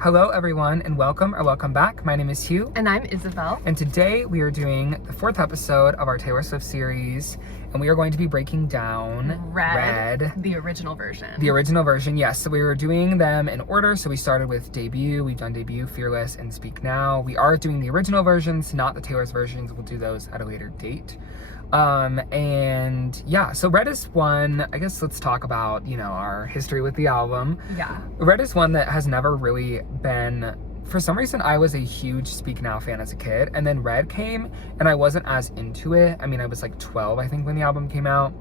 Hello everyone and welcome back. My name is Hugh. And I'm Isabel. And today we are doing the 4th episode of our Taylor Swift series, and we are going to be breaking down Red. The original version. The original version, yes. So we were doing them in order. So we started with Debut, we've done Debut, Fearless, and Speak Now. We are doing the original versions, not the Taylor's versions. We'll do those at a later date. And yeah, so Red is one, I guess let's talk about, our history with the album. Yeah. Red is one that has never really been, for some reason I was a huge Speak Now fan as a kid, and then Red came and I wasn't as into it. I mean, I was like 12, I think, when the album came out.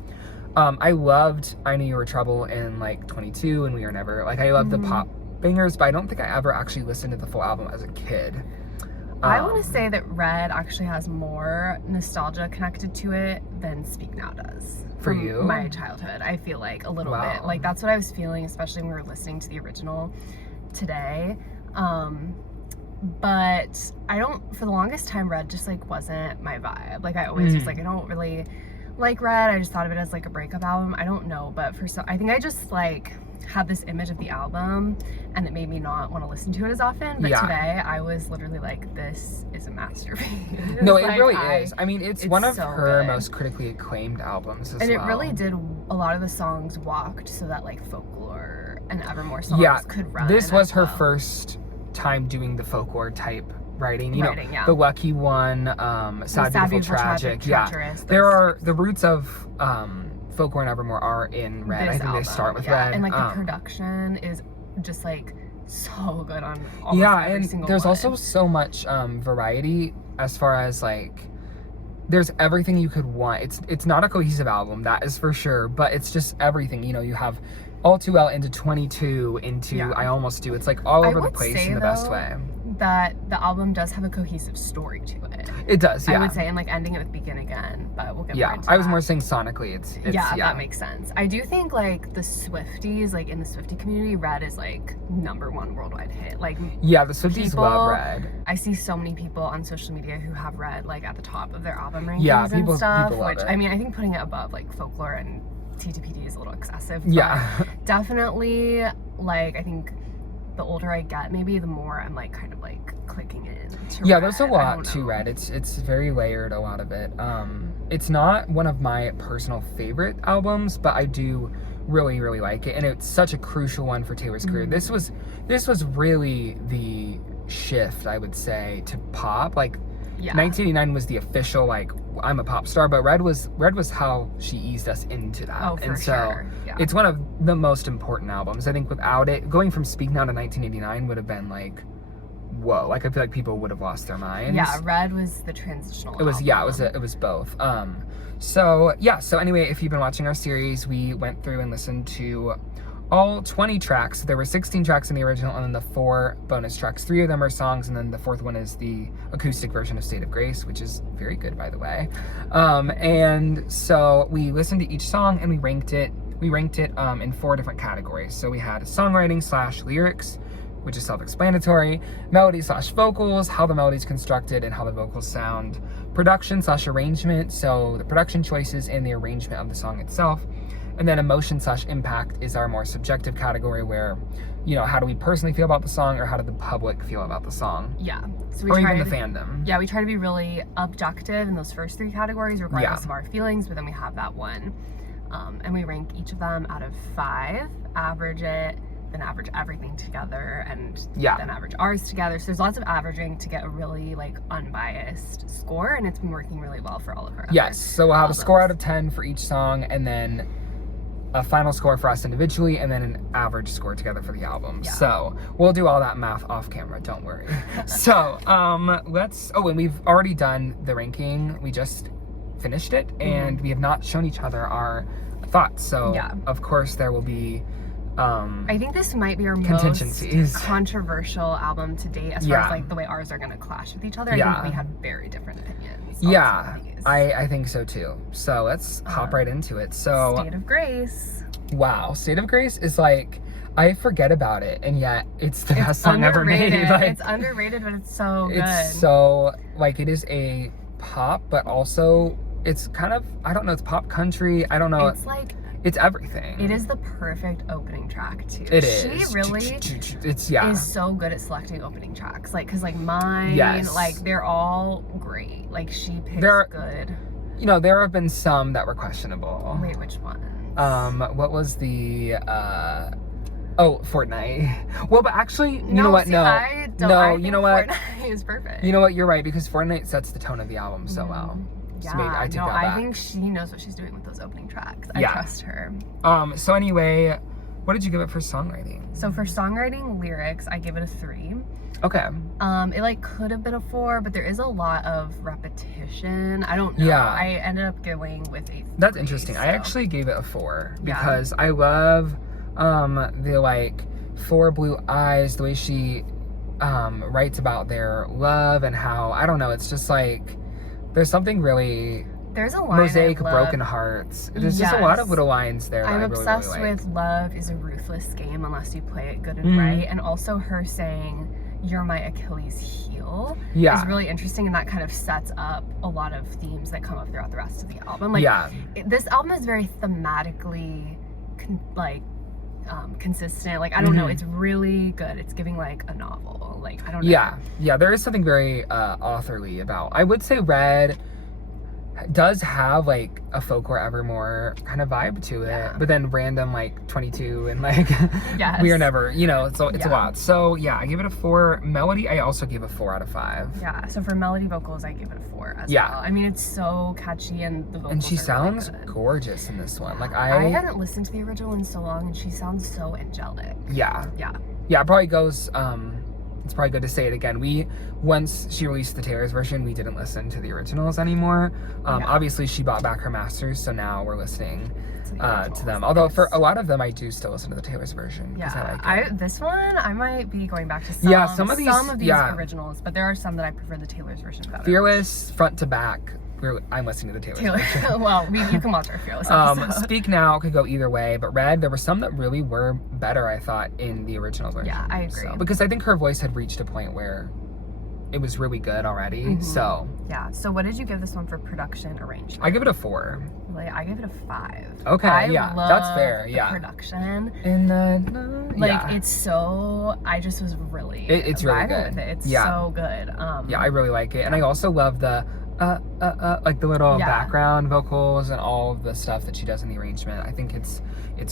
I loved I Knew You Were Trouble in like 22 and We Are Never, like I loved the pop bangers, but I don't think I ever actually listened to the full album as a kid. I want to say that Red actually has more nostalgia connected to it than Speak Now does. For you? My childhood, I feel like a little bit. Like that's what I was feeling, especially when we were listening to the original today. But I don't, for the longest time, Red just like wasn't my vibe. Like I always was like, I don't really like Red. I just thought of it as like a breakup album. I don't know, but I think I just like had this image of the album and it made me not want to listen to it as often. But today I was literally like, this is a masterpiece. No, it like, really is. I mean, it's one of so her most critically acclaimed albums as well. And it really did, a lot of the songs walked so that like Folklore and Evermore songs could run. This was her first time doing the folklore type writing, the Lucky One, Sad Beautiful Tragic, Treacherous, there are the roots of Folklore and Evermore are in Red. I think album, they start with Red. And like the production is just like so good on almost every single and there's one. Also so much variety as far as like there's everything you could want. It's not a cohesive album, that is for sure, but it's just everything. You have All Too Well into 22 into I Almost Do. It's like all over the place in the best way. That the album does have a cohesive story to it. It does, yeah. I would say, and like ending it with Begin Again, but we'll get more into I was more saying sonically. It's that makes sense. I do think like the Swifties, like in the Swiftie community, Red is like #1 worldwide hit. Like the Swifties love Red. I see so many people on social media who have Red like at the top of their album rankings and stuff. People love which it. I mean, I think putting it above like Folklore and TTPD is a little excessive. Yeah. Definitely, like I think the older I get, maybe the more I'm like kind of like clicking in to Red. There's a lot to Red. It's very layered, a lot of it. It's not one of my personal favorite albums, but I do really, really like it, and it's such a crucial one for Taylor's career. This was really the shift, I would say, to pop. Like 1989 was the official like I'm a pop star, but Red was how she eased us into that. Oh, for sure. It's one of the most important albums. I think without it, going from Speak Now to 1989 would have been like, whoa. Like I feel like people would have lost their minds. Yeah, Red was the transitional album. It was both. So anyway, if you've been watching our series, we went through and listened to all 20 tracks. There were 16 tracks in the original, and then the 4 bonus tracks. 3 of them are songs, and then the 4th one is the acoustic version of State of Grace, which is very good, by the way. And so we listened to each song and we ranked it. We ranked it in 4 different categories. So we had songwriting/lyrics, which is self-explanatory, melody/vocals, how the melody's constructed and how the vocals sound, production/arrangement, so the production choices and the arrangement of the song itself. And then emotion/impact is our more subjective category where, how do we personally feel about the song, or how did the public feel about the song? Yeah. So or even the fandom. Yeah, we try to be really objective in those first 3 categories, regardless of our feelings, but then we have that one. And we rank each of them out of 5, average it, then average everything together, and then average ours together. So there's lots of averaging to get a really like unbiased score, and it's been working really well for all of our Yes, so we'll have a score out of 10 for each song, and then a final score for us individually, and then an average score together for the album. So we'll do all that math off camera, don't worry. So and we've already done the ranking. We just finished it, and we have not shown each other our thoughts. So of course there will be I think this might be our most controversial album to date, as far as like the way ours are going to clash with each other. I think we have very different opinions. I think so too. So let's hop right into it. So State of Grace. Wow, State of Grace is like, I forget about it, and yet it's the best song ever made. Like, it's underrated, but it's so good. It's so, like, it is a pop, but also it's kind of, I don't know, it's pop country. I don't know. It's like it's everything. It is the perfect opening track too. It is. She really is so good at selecting opening tracks. Like, cause like mine, like they're all great. Like she picks good. You know, there have been some that were questionable. Wait, which one? What was the Fortnite. Well, but actually, you know what? See, No, I you know what? Fortnite is perfect. You know what? You're right, because Fortnite sets the tone of the album so well. Yeah, So maybe I take that I back. think she knows what she's doing with those opening tracks. I trust her. So anyway, what did you give it for songwriting? So for songwriting lyrics, I give it a 3. Okay. It like could have been a 4, but there is a lot of repetition. I don't know. Yeah. I ended up going with a 3. That's interesting. So. I actually gave it a 4 because I love the like 4 blue eyes, the way she writes about their love and how, I don't know, it's just like there's something really there's a line mosaic of broken hearts. There's just a lot of little lines there that I'm I really, obsessed really like. with love is a ruthless game unless you play it good and right, and also her saying you're my Achilles heel is really interesting, and that kind of sets up a lot of themes that come up throughout the rest of the album. Like this album is very thematically consistent. Like I don't know, it's really good. It's giving like a novel. Like I don't know. Yeah, there is something very authorly about. I would say Red does have like a Folklore Evermore kind of vibe to it, but then random like 22 and like We Are Never, you know, so it's a lot. So yeah, I give it a 4. Melody, I also gave a 4 out of 5. Yeah, so for melody vocals, I give it a 4 as well. I mean, it's so catcy and the vocals and she are sounds really good. Gorgeous in this one. Like I hadn't listened to the original in so long, and she sounds so angelic. Yeah, it probably goes. It's probably good to say it again. Once she released the Taylor's version, we didn't listen to the originals anymore. Obviously, she bought back her masters, so now we're listening to them. Although for a lot of them, I do still listen to the Taylor's version. Yeah, I like it. This one, I might be going back to some of these originals, but there are some that I prefer the Taylor's version better. Fearless, front to back. I'm listening to the Taylor's version. Well, you can watch our Fearless episode. Speak Now could go either way, but Red, there were some that really were better, I thought, in the original version. Yeah, I agree. Because I think her voice had reached a point where it was really good already, so. Yeah, so what did you give this one for production arrangement? I give it a 4. Really? I give it a 5. Okay, I love that's fair, the production. And it's so, I just was really it's really good. With it. It's so good. I really like it. And I also love the like the little background vocals and all of the stuff that she does in the arrangement. I think it's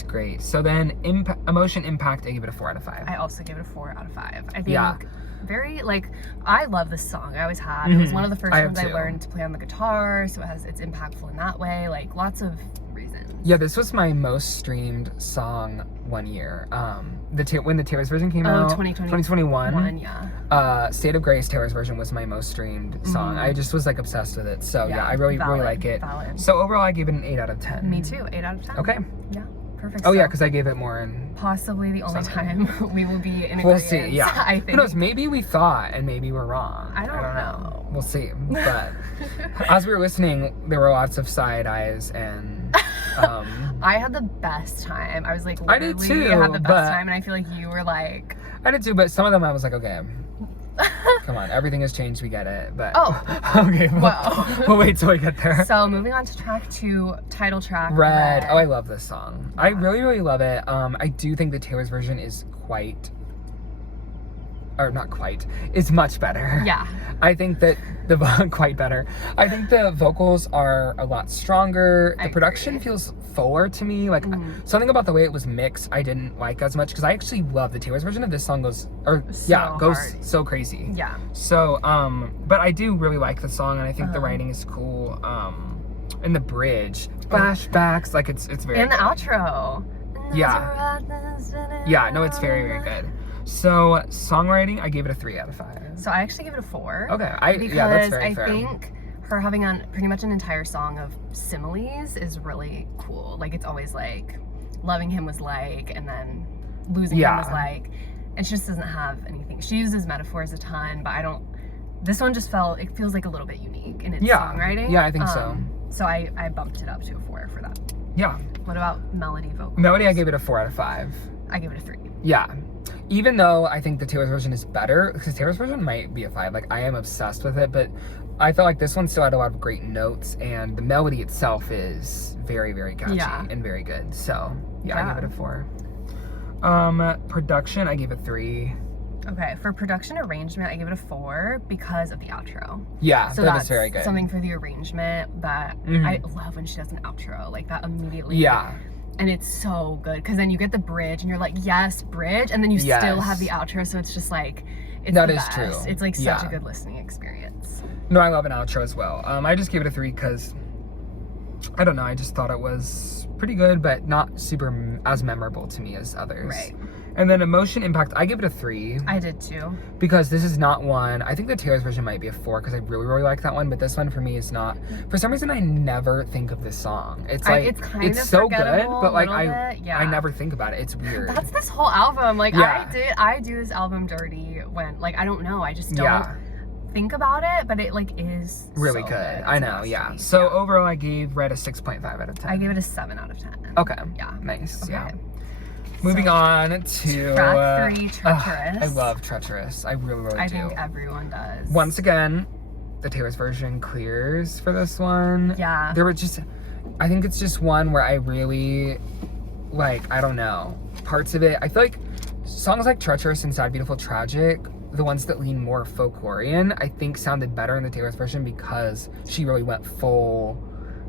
great. So then emotion impact, I give it a 4 out of 5. I also give it a 4 out of 5. I think very like, I love this song. I always have. It was one of the first ones I learned to play on the guitar, so it's impactful in that way. Like lots of reasons. Yeah, this was my most streamed song one year. When the Taylor's version came out, 2021. State of Grace, Taylor's version, was my most streamed song. I just was like obsessed with it. So I really like it. So overall, I gave it an 8 out of 10. Me too, 8 out of 10. Okay. Yeah, perfect. Oh yeah, because I gave it more in. Possibly the only time we will be in agreement. We'll see. Yeah. I think. Who knows? Maybe we thought, and maybe we're wrong. I don't know. We'll see. But as we were listening, there were lots of side eyes and. I had the best time. I was like, I did too. I had the best time, and I feel like you were like. I did too, but some of them I was like, okay. Come on, everything has changed. We get it, but okay. We'll wait till we get there. So moving on to track 2, title track. Red. Oh, I love this song. I really love it. I do think the Taylor's version is is much better. Yeah. I think that quite better. I think the vocals are a lot stronger. The production feels fuller to me. Like something about the way it was mixed, I didn't like as much, because I actually love the Taylor's version of this song. Goes so crazy. Yeah. So, but I do really like the song, and I think the writing is cool. And the bridge, flashbacks, like it's very. And the outro. Yeah. Yeah. No, it's very, very good. So songwriting, I gave it a 3 out of 5. So I actually give it a 4. Okay, that's very fair. I think her having on pretty much an entire song of similes is really cool. Like it's always like loving him was like, and then losing him was like, and she just doesn't have anything. She uses metaphors a ton, but this one just feels like a little bit unique in its songwriting. Yeah, I think so. So I bumped it up to a 4 for that. Yeah. What about melody vocals? Melody, I gave it a 4 out of 5. I gave it a 3. Yeah. even though I think the Taylor's version is better, because Taylor's version might be a 5. Like, I am obsessed with it, but I felt like this one still had a lot of great notes, and the melody itself is very, very catchy and very good. So, I give it a 4. Production, I gave it 3. Okay, for production arrangement, I give it a 4 because of the outro. Yeah, so that is very good. Something for the arrangement that I love when she does an outro, like that immediately. Yeah. And it's so good, because then you get the bridge, and you're like, yes, bridge, and then you still have the outro, so it's just like, it's that the is best. true. It's like such a good listening experience. No, I love an outro as well. I just gave it a 3 because, I don't know, I just thought it was pretty good, but not super as memorable to me as others. Right. And then emotion impact, I give it a 3. I did too. Because this is not one, I think the Taylor's version might be a 4 because I really, really like that one, but this one for me is not. For some reason, I never think of this song. It's like, it's so good, but like I never think about it. It's weird. That's this whole album. Like I do this album dirty when, like, I don't know, I just don't think about it, but it like is really so good. I know, So overall, I gave Red a 6.5 out of 10. I gave it a 7 out of 10. Okay. Yeah. Nice. Okay. Yeah. Moving on to track 3, Treacherous. I love Treacherous. I really, really do. I think everyone does. Once again, the Taylor's version clears for this one. Yeah. There were just, I think it's just one where I really, like, I don't know, parts of it. I feel like songs like Treacherous and Sad, Beautiful, Tragic, the ones that lean more folklorian, I think sounded better in the Taylor's version because she really went full,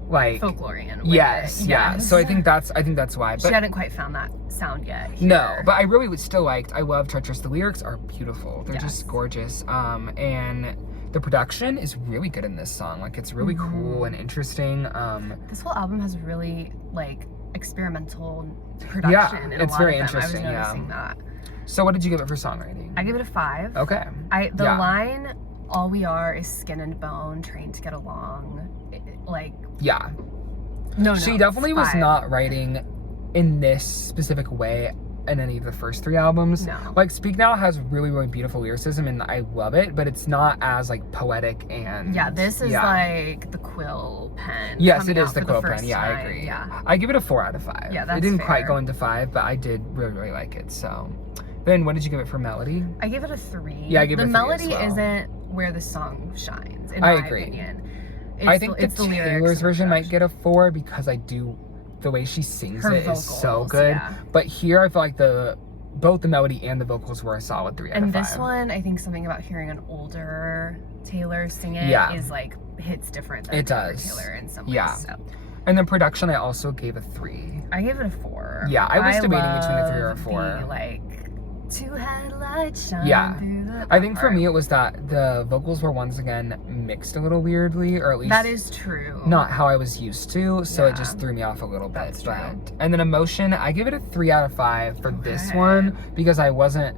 like, folklorian. Yes. So I think that's why. But she hadn't quite found that sound yet. Here. No, but I really would still liked. I love Treacherous. The lyrics are beautiful. They're just gorgeous. And the production is really good in this song. Like, it's really cool and interesting. This whole album has really like experimental production. Yeah, it's very interesting. I was noticing that. So what did you give it for songwriting? I give it a 5. Okay. The line, "All we are is skin and bone, trained to get along," Yeah. No. She definitely was not writing in this specific way in any of the first 3 albums. No. Like, Speak Now has really, really beautiful lyricism, and I love it, but it's not as, like, poetic and... Yeah, this is like the quill pen. Yes, it is the quill pen. Yeah, time. I agree. Yeah. I give it a 4 out of 5. Yeah, that's It didn't fair. quite go into 5, but I did really, really like it, so... Then, what did you give it for melody? I give it a 3. Yeah, I give it a 3 The melody as well. isn't where the song shines, in I my agree. opinion. I think the lyrics Taylor's and version might production. get a 4 because I do... The way she sings Her it is so vocals, good. yeah. But here, I feel like both the melody and the vocals were a solid 3 out of 5. And this one, I think something about hearing an older Taylor sing it is like hits different than Taylor in some ways. Yeah. So. And then production, I also gave a 3. I gave it a 4. Yeah, I was debating between a 3 or a 4. The, like, 2 headlights shine through the I think for me it was that the vocals were once again mixed a little weirdly, or at least that is true. Not how I was used to, so it just threw me off a little bit. That's true. And then emotion, I give it a 3 out of 5 for this one because I wasn't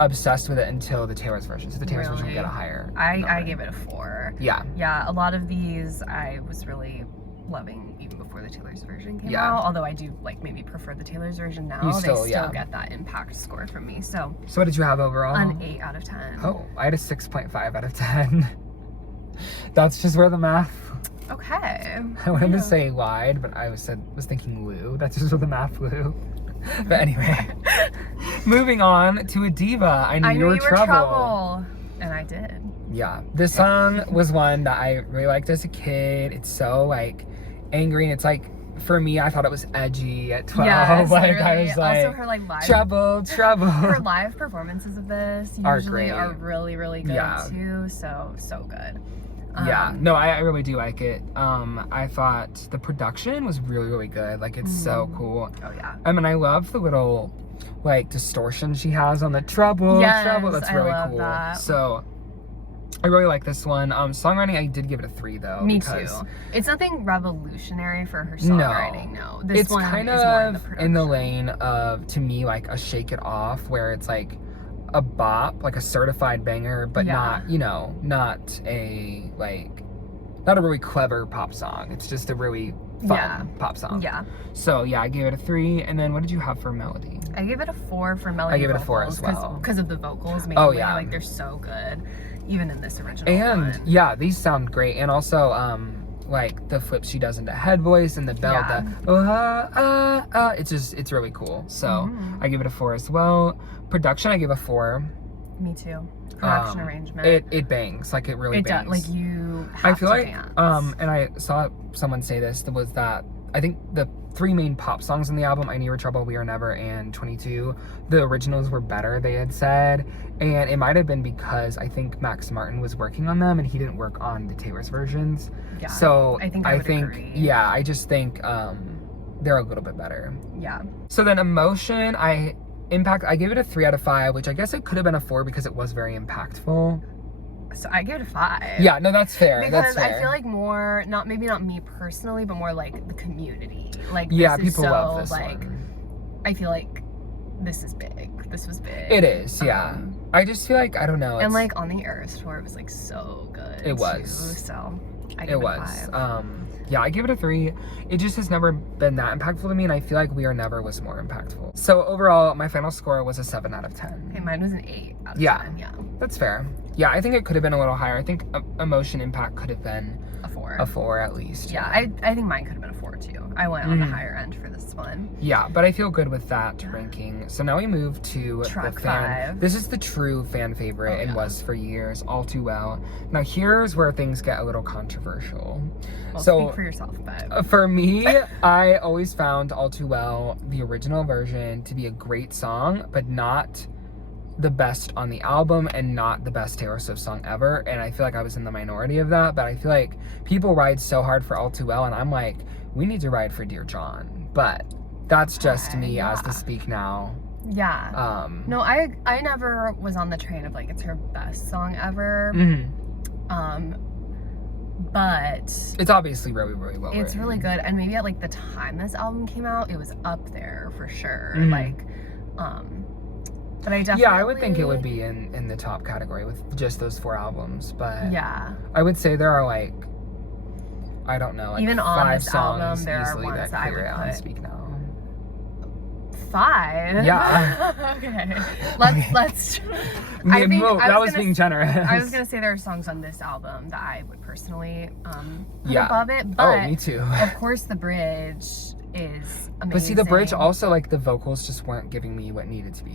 obsessed with it until the Taylor's version. So the Taylor's version would get a higher number. I gave it a 4. Yeah. Yeah, a lot of these I was really loving even before the Taylor's version came out. Although I do like maybe prefer the Taylor's version now. They still get that impact score from me. So what did you have overall? An 8 out of 10. Oh, I had a 6.5 out of 10. That's just where the math. Okay. I wanted to say lied, but I was thinking Lou. That's just where the math flew. But anyway, moving on to a diva. I knew you were trouble. And I did. Yeah, this song was one that I really liked as a kid. It's so like angry, and it's like for me, I thought it was edgy at 12. Yes, like I was like, also her like live trouble. Her live performances of this usually are really, really good too. So good. No, I really do like it. I thought the production was really, really good. Like, it's so cool. Oh yeah. I mean, I love the little like distortion she has on the trouble. That's really cool. That. So I really like this one. Songwriting, I did give it a 3 though. Me too. It's nothing revolutionary for her songwriting. No, this it's one kind is more of in the lane of, to me, like a Shake It Off, where it's like a bop, like a certified banger, but not a really clever pop song. It's just a really fun pop song. Yeah. So I gave it a 3. And then what did you have for melody? I gave it a 4 for melody. I gave it a 4 as well because of the vocals. Mainly. Like they're so good, even in this original one. These sound great, and also like the flips she does into head voice and the bell, it's really cool. So I give it a 4 as well. Production, I gave a 4. Me too. Production arrangement. It bangs. Like, it really bangs. It does. Like, you have I feel to like, dance. and I saw someone say this, was that I think the 3 main pop songs in the album, I Knew You Were Trouble, We Are Never, and 22, the originals were better, they had said. And it might have been because I think Max Martin was working on them and he didn't work on the Taylor's versions. Yeah. So I think agree. Yeah, I just think they're a little bit better. Yeah. So then Emotion, Impact, I gave it a 3 out of 5, which I guess it could have been a 4 because it was very impactful. So I give it a 5. Yeah, no, that's fair. Because that's fair. I feel like more, maybe not me personally, but more like the community. Like, yeah, this people is so, love this like, one. I feel like this is big. This was big. It is, yeah. I just feel like, I don't know. And like on the Eras tour, it was like so good. It was. Too, so I give it a 5. Yeah, I give it a 3. It just has never been that impactful to me, and I feel like We Are Never was more impactful. So overall, my final score was a 7 out of 10. Okay, mine was an 8 out of 10. Yeah. That's fair. Yeah, I think it could have been a little higher. I think Emotion Impact could have been a 4. A 4 at least. Yeah, I think mine could have been a 4 too. I went on the higher end for this one. Yeah, but I feel good with that ranking. So now we move to Track the fan. 5. This is the true fan favorite and was for years, All Too Well. Now here's where things get a little controversial. Well, so speak for yourself, but for me, I always found All Too Well, the original version, to be a great song, but not the best on the album and not the best Taylor Swift song ever. And I feel like I was in the minority of that, but I feel like people ride so hard for All Too Well, and I'm like, we need to ride for Dear John. But that's just me as the Speak Now. Yeah. No, I never was on the train of like it's her best song ever. But it's obviously really, really well it's written. really good, and maybe at like the time this album came out, it was up there for sure. Like, but I definitely I would think it would be in the top category with just those 4 albums. But yeah, I would say there are like, I don't know, like even 5 on this songs album there are easily ones that I would on put Speak Now. 5. Yeah. Okay. Let's. That was being generous. I was gonna say there are songs on this album that I would personally put yeah. above it. But me too. Of course, the bridge is amazing. But see, the bridge also, like, the vocals just weren't giving me what needed to be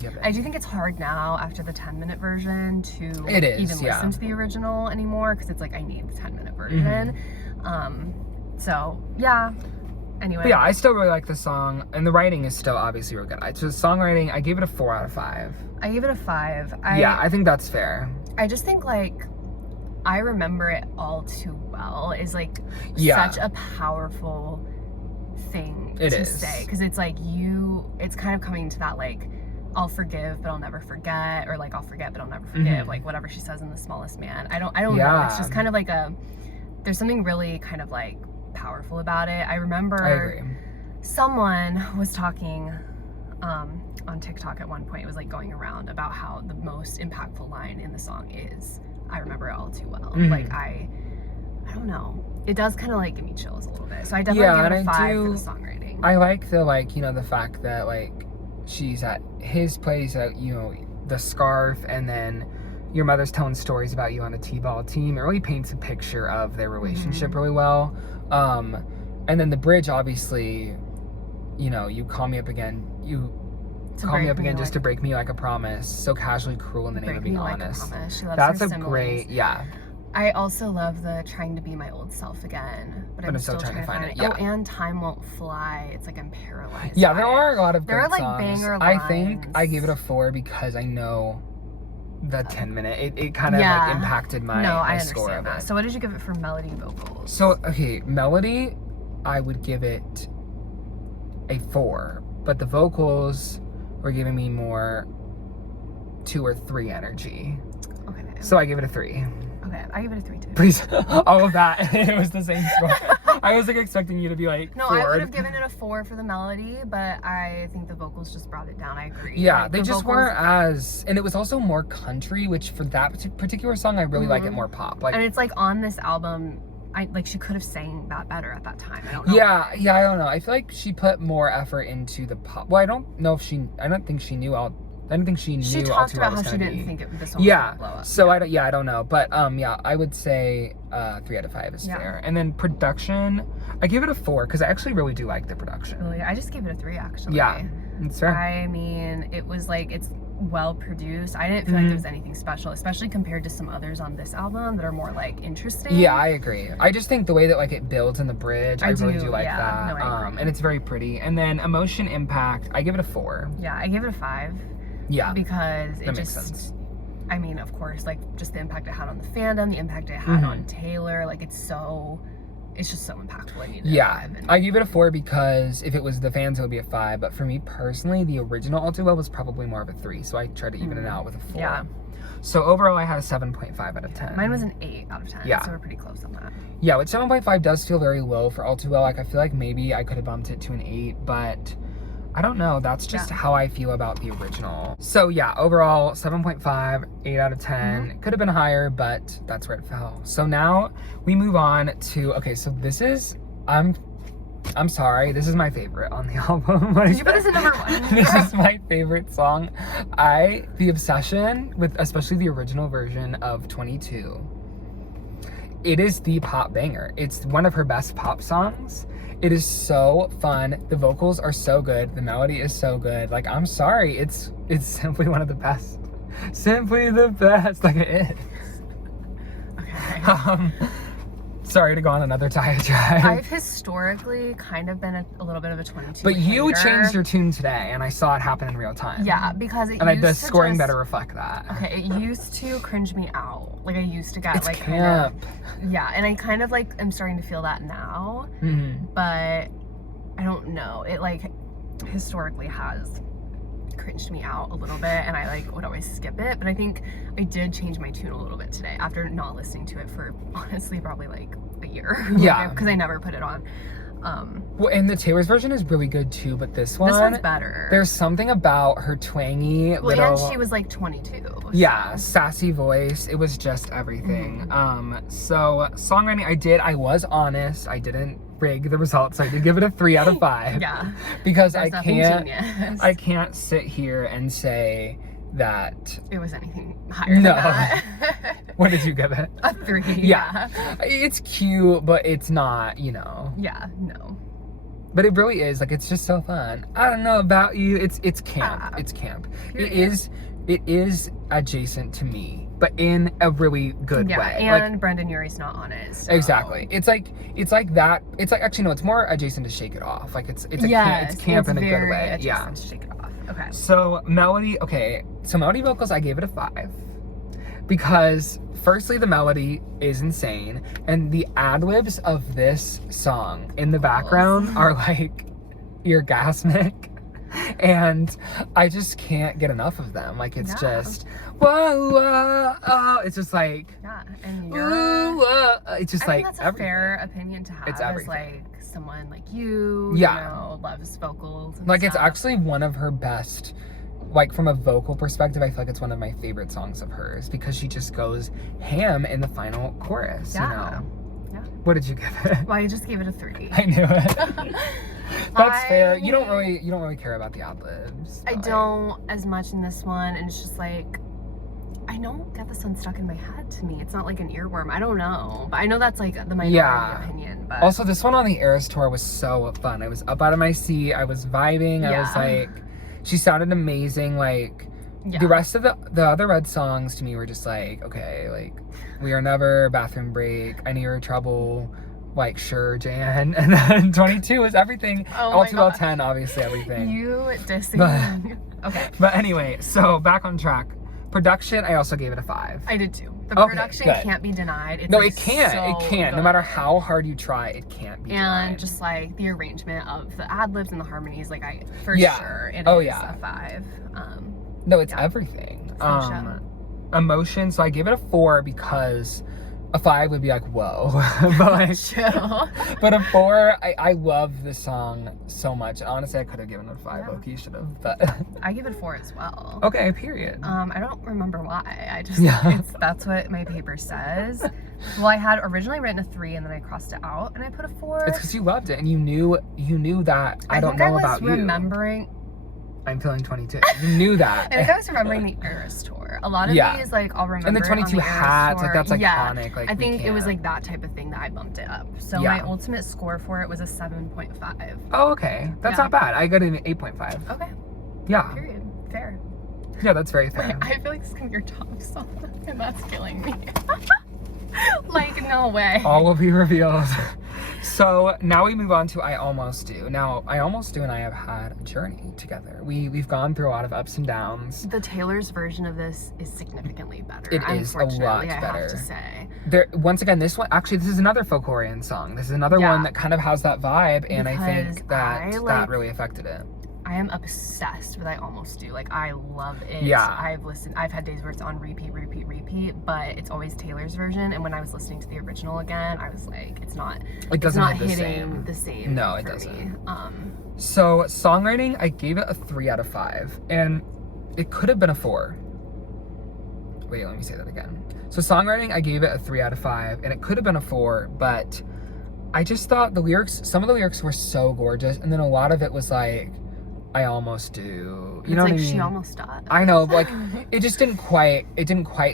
given. I do think it's hard now after the 10-minute version to even listen to the original anymore, because it's like I need the 10-minute version. So yeah. Anyway. But yeah, I still really like the song, and the writing is still obviously really good. So songwriting, I gave it a 4 out of 5. I gave it a 5. I think that's fair. I just think, like, I remember it all too well is like such a powerful thing to say, because it's like it's kind of coming to that, like, I'll forgive but I'll never forget, or like I'll forget but I'll never forgive, like whatever she says in The Smallest Man. I don't know, it's just kind of like there's something really kind of like powerful about it. I remember someone was talking on TikTok at one point. It was like going around about how the most impactful line in the song is I remember it all too well. Like I don't know, it does kind of like give me chills a little bit. So I definitely give it a 5 for the songwriting. I like the, like, you know, the fact that, like, she's at his place at, you know, the scarf, and then your mother's telling stories about you on a t-ball team. It really paints a picture of their relationship really well. And then the bridge, obviously, you know, you call me up again, just to break me like a promise, so casually cruel in the name of being honest. That's a great, I also love the trying to be my old self again, but I'm still trying to find it. Oh, and time won't fly. It's like I'm paralyzed. Yeah, there are a lot of there great are like songs. banger lines. I think I gave it a 4 because I know the 10-minute, it kind of like impacted my score of it. So what did you give it for melody and vocals? So, okay, melody, I would give it a 4, but the vocals were giving me more 2 or 3 energy. Okay. So I give it a 3. Okay, I give it a 3 too. Please, all of that, it was the same score. I was like expecting you to be like, no, 4. I would have given it a 4 for the melody, but I think the vocals just brought it down. I agree. Yeah, like, they just weren't as, and it was also more country, which for that particular song, I really like it more pop. Like, and it's like on this album, she could have sang that better at that time. I don't know. Yeah, I don't know. I feel like she put more effort into the pop. Well, I don't think she knew She talked about how she didn't think this one would blow up. So I don't know. But I would say 3 out of 5 is fair. And then production, I give it a 4 because I actually really do like the production. Really? I just gave it a 3 actually. Yeah. That's fair. I mean, it was like, it's well produced. I didn't feel like there was anything special, especially compared to some others on this album that are more like interesting. Yeah, I agree. I just think the way that like it builds in the bridge, I really do like that. No, I agree. And it's very pretty. And then Emotion Impact, I give it a 4. Yeah, I give it a 5. Yeah. Because that makes sense. I mean, of course, like just the impact it had on the fandom, the impact it had on Taylor, like it's just so impactful. I mean, yeah, I give it a 4 because if it was the fans, it would be a 5. But for me personally, the original All Too Well was probably more of a 3. So I tried to even it out with a 4. Yeah. So overall, I had a 7.5 out of 10. Mine was an 8 out of 10. Yeah. So we're pretty close on that. Yeah, which 7.5 does feel very low for All Too Well. Like I feel like maybe I could have bumped it to an 8, but I don't know. That's just how I feel about the original. So yeah, overall 7.5, 8 out of 10. Could have been higher, but that's where it fell. So now we move on to, okay, so this is, I'm sorry, this is my favorite on the album. Like, did you put this at number 1? This is my favorite song. The obsession with, especially the original version of 22. It is the pop banger. It's one of her best pop songs. It is so fun. The vocals are so good. The melody is so good. Like, I'm sorry. It's simply one of the best. Simply the best. Like, it is. Okay. Sorry to go on another diatribe. I've historically kind of been a little bit of a 22 But you hater. changed your tune today, and I saw it happen in real time. Yeah, because it and used the to scoring just, better reflect that. Okay, it used to cringe me out. Like I used to get It's like camp. kind of, yeah, and I kind of like am starting to feel that now. But I don't know. It like historically has cringed me out a little bit, and I like would always skip it. But I think I did change my tune a little bit today after not listening to it for honestly probably like a year. Yeah, because I never put it on. Well, and the Taylor's version is really good too, but this one's better. There's something about her twangy little. And she was like 22. Yeah, so. sassy voice. It was just everything. So songwriting, I was honest. I didn't rig the results. I did give it a 3 out of 5. Yeah. Because There's I can't sit here and say that it was anything higher than that. What did you give it? A 3. Yeah. It's cute, but it's not, Yeah, no. But it really is, like, it's just so fun. I don't know about you. It's camp. It's camp. Period. It is adjacent to me, but in a really good way. And like, Brendan Urie's not on it. So. Exactly. It's like that. It's like, actually no, it's more adjacent to Shake It Off. Like it's camp in a good way. Yeah. To Shake It Off. Okay. So melody vocals, I gave it a 5 because firstly the melody is insane, and the ad-libs of this song in the background are like orgasmic. And I just can't get enough of them. Like, it's just, whoa, whoa, oh. It's just like, and ooh, it's just like, that's a fair opinion to have. It's everything. As like someone like you, loves vocals. And like, stuff. it's actually one of her best, like, from a vocal perspective, I feel like it's one of my favorite songs of hers because she just goes ham in the final chorus, Yeah. What did you give it? Well, I just gave it a 3. I knew it. That's fair. You don't really care about the ad-libs. I don't as much in this one, and it's just like I don't get this one stuck in my head to me. It's not like an earworm. I don't know, but I know that's like the minority opinion. But also, this one on the Eras tour was so fun. I was up out of my seat. I was vibing. I was like, she sounded amazing. Like the rest of the other Red songs to me were just like, okay, like We Are Never, Bathroom Break, I Knew You Were Trouble. Like, sure, Jan. And then 22 is everything. All Too Well 10, obviously everything. You dissing. Okay. But anyway, so back on track. Production, I also gave it a 5. I did too. The production can't be denied. It's it can't. It can't. No matter how hard you try, it can't be denied. And just like the arrangement of the ad-libs and the harmonies, like sure it is a 5. No, it's everything. Emotion, so I gave it a 4 because a 5 would be like, whoa. But like, but a 4, I love the song so much. Honestly, I could have given it a 5. Loki should have, but I give it 4 as well. Okay, period. I don't remember why. I just that's what my paper says. Well, I had originally written a 3 and then I crossed it out and I put a 4. It's because you loved it and you knew that. I don't know about you. Remembering. I'm feeling 22. You knew that. I think I was remembering the Eras tour. A lot of these, like, I'll remember. And the 22 hats, like, that's iconic. Like, I think it was like that type of thing that I bumped it up. So my ultimate score for it was a 7.5. Oh, okay. That's not bad. I got an 8.5. Okay. Yeah. Period. Fair. Yeah, that's very fair. Wait, I feel like this is gonna be your top song, and that's killing me. Like, no way. All will be revealed. So now we move on to I Almost Do. Now, I Almost Do and I have had a journey together. We've gone through a lot of ups and downs. The Taylor's version of this is significantly better. It is a lot better. I have to say. Once again, this is another folklorian song. This is another one that kind of has that vibe, and I think that really affected it. I am obsessed with I Almost Do. Like, I love it. Yeah. I've had days where it's on repeat, but it's always Taylor's version. And when I was listening to the original again, I was like, it's not hitting the same. No, it doesn't. So songwriting, I gave it a 3 out of 5, and it could have been a 4. Wait, let me say that again. So songwriting, I gave it a 3 out of 5, and it could have been a 4, but I just thought some of the lyrics were so gorgeous, and then a lot of it was like, I almost do. You know what I mean? She almost does. I know, like it didn't quite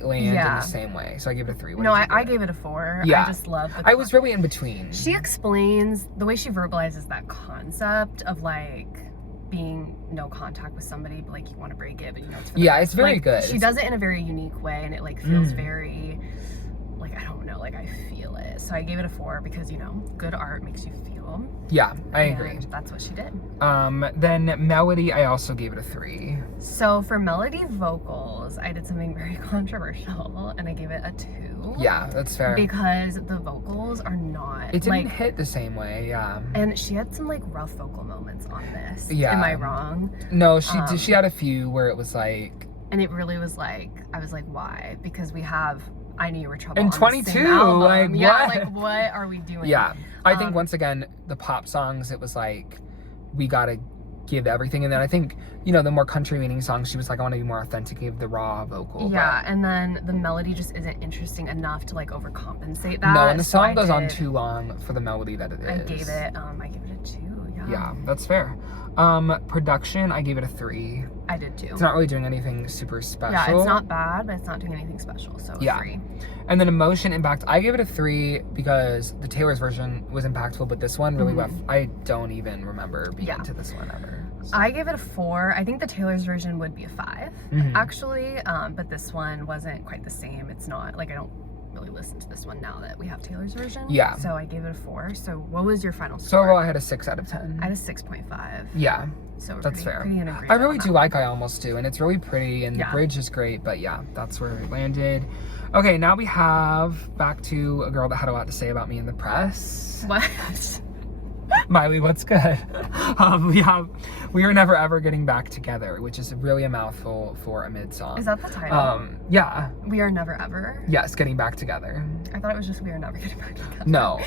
land in the same way. So I gave it a 3. I gave it a 4. Yeah. I just love I was really in between. She explains the way she verbalizes that concept of like being no contact with somebody, but like you want to break it, but you know it's for the best. It's very good. She does it in a very unique way, and it like feels very like, I don't know, like I feel it. So I gave it a 4 because, you know, good art makes you feel. Yeah, I agree. That's what she did. Then melody, I also gave it a 3. So for melody vocals, I did something very controversial, and I gave it a 2. Yeah, that's fair. Because the vocals are not. It didn't hit the same way. Yeah. And she had some like rough vocal moments on this. Yeah. Am I wrong? No, she had a few where it was like. And it really was like, I was like, why? Because we have I Knew You Were Trouble in on 22, the same album. like what? Yeah, like what are we doing? Yeah, I think once again the pop songs, it was like we gotta give everything, and then I think, you know, the more country leaning songs, she was like, I want to be more authentic, give the raw vocal. Yeah, and then the melody just isn't interesting enough to like overcompensate that. No, and the song goes on too long for the melody that it is. I gave it a 2. Yeah, that's fair. Production, I gave it a 3. I did too. It's not really doing anything super special. Yeah, it's not bad, but it's not doing anything special, so a 3. And then emotion impact, I gave it a 3 because the Taylor's version was impactful, but this one really left. I don't even remember being into this one ever. So. I gave it a 4. I think the Taylor's version would be a 5, actually, but this one wasn't quite the same. It's not, like, I don't really listen to this one now that we have Taylor's version. Yeah. So I gave it a 4. So what was your final score? So overall, I had a 6 out of 10. I had a 6.5. Yeah. So that's fair. Pretty in agreement. I really do like I Almost Do, and it's really pretty, and the bridge is great, but yeah, that's where it landed. Okay, now we have back to a girl that had a lot to say about me in the press. What? Miley, what's good? We Are Never Ever Getting Back Together, which is really a mouthful for a mid-song. Is that the title? Yeah. We Are Never Ever? Yes, Getting Back Together. I thought it was just We Are Never Getting Back Together. No.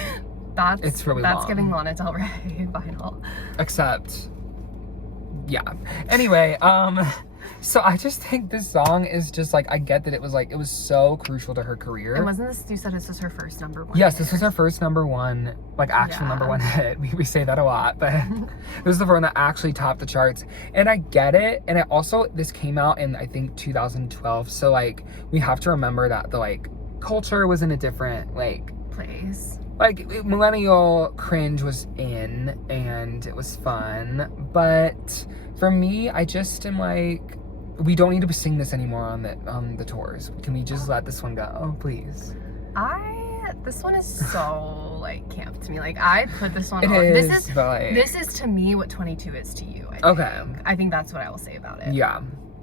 It's really long. That's giving Lana Del Rey vinyl. Except, yeah. Anyway, so I just think this song is just like, I get that it was so crucial to her career. And wasn't this, you said this was her first number 1 Yes, hit? This was her first number 1, like actual number 1 hit. We say that a lot, but this was the first one that actually topped the charts. And I get it. And this came out in, I think, 2012. So like, we have to remember that the like culture was in a different like place. Like, millennial cringe was in, and it was fun, but for me, I just am like, we don't need to sing this anymore on the tours. Can we just let this one go, please? This one is so like camp to me. Like, I put this one on. This is to me what 22 is to you. I think that's what I will say about it. Yeah.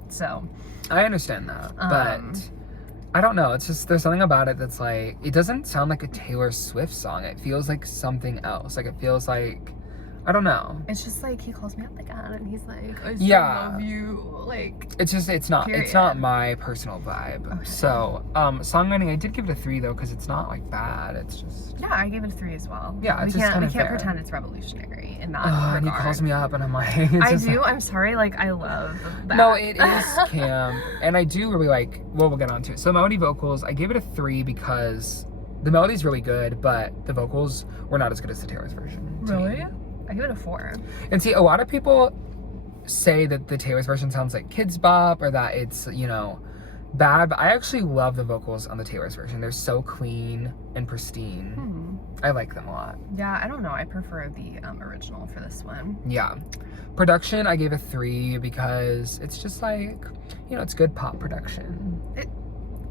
So. I understand that, but. I don't know, it's just, there's something about it that's like, it doesn't sound like a Taylor Swift song. It feels like something else. Like, it feels like, I don't know. It's just like, he calls me up again, and he's like, I still love you. Like, it's not my personal vibe. Okay. So, songwriting, I did give it a 3 though, because it's not like bad. It's just. Yeah, I gave it a 3 as well. Yeah, we can't pretend it's revolutionary in that regard. And he calls me up, and I'm like, I'm sorry, like, I love that. No, it is camp, and I do really like, well, we'll get on to it. So melody vocals, I gave it a 3 because the melody's really good, but the vocals were not as good as the Taylor's version. Really? I give it a 4. And see, a lot of people say that the Taylor's version sounds like Kids Bop, or that it's, you know, bad, but I actually love the vocals on the Taylor's version. They're so clean and pristine. I like them a lot. Yeah, I don't know. I prefer the original for this one. Yeah. Production, I gave a 3 because it's just like, you know, it's good pop production.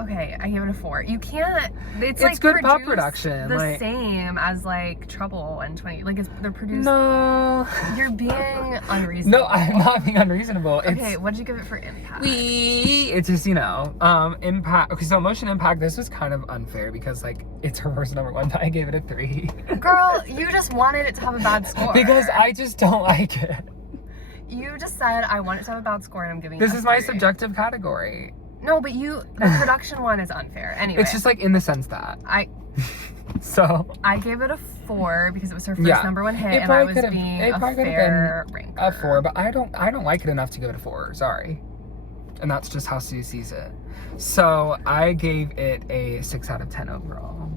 Okay, I gave it a 4. You can't. It's like good pop production. The like, same as like Trouble and 20. Like they're produced. No. You're being unreasonable. No, I'm not being unreasonable. Okay, what did you give it for impact? It's just, you know, impact. Okay, so emotion impact. This was kind of unfair because like it's her first number 1, but I gave it a 3. Girl, you just wanted it to have a bad score. Because I just don't like it. You just said I want it to have a bad score, and I'm giving. This it is a my 3. subjective category. No, but the production one is unfair. Anyway, It's just like in the sense that So I gave it a 4 because it was her first number 1 hit, and I was being a fair ranker. A 4, but I don't like it enough to give it a 4. Sorry, and that's just how Sue sees it. So I gave it a 6 out of 10 overall.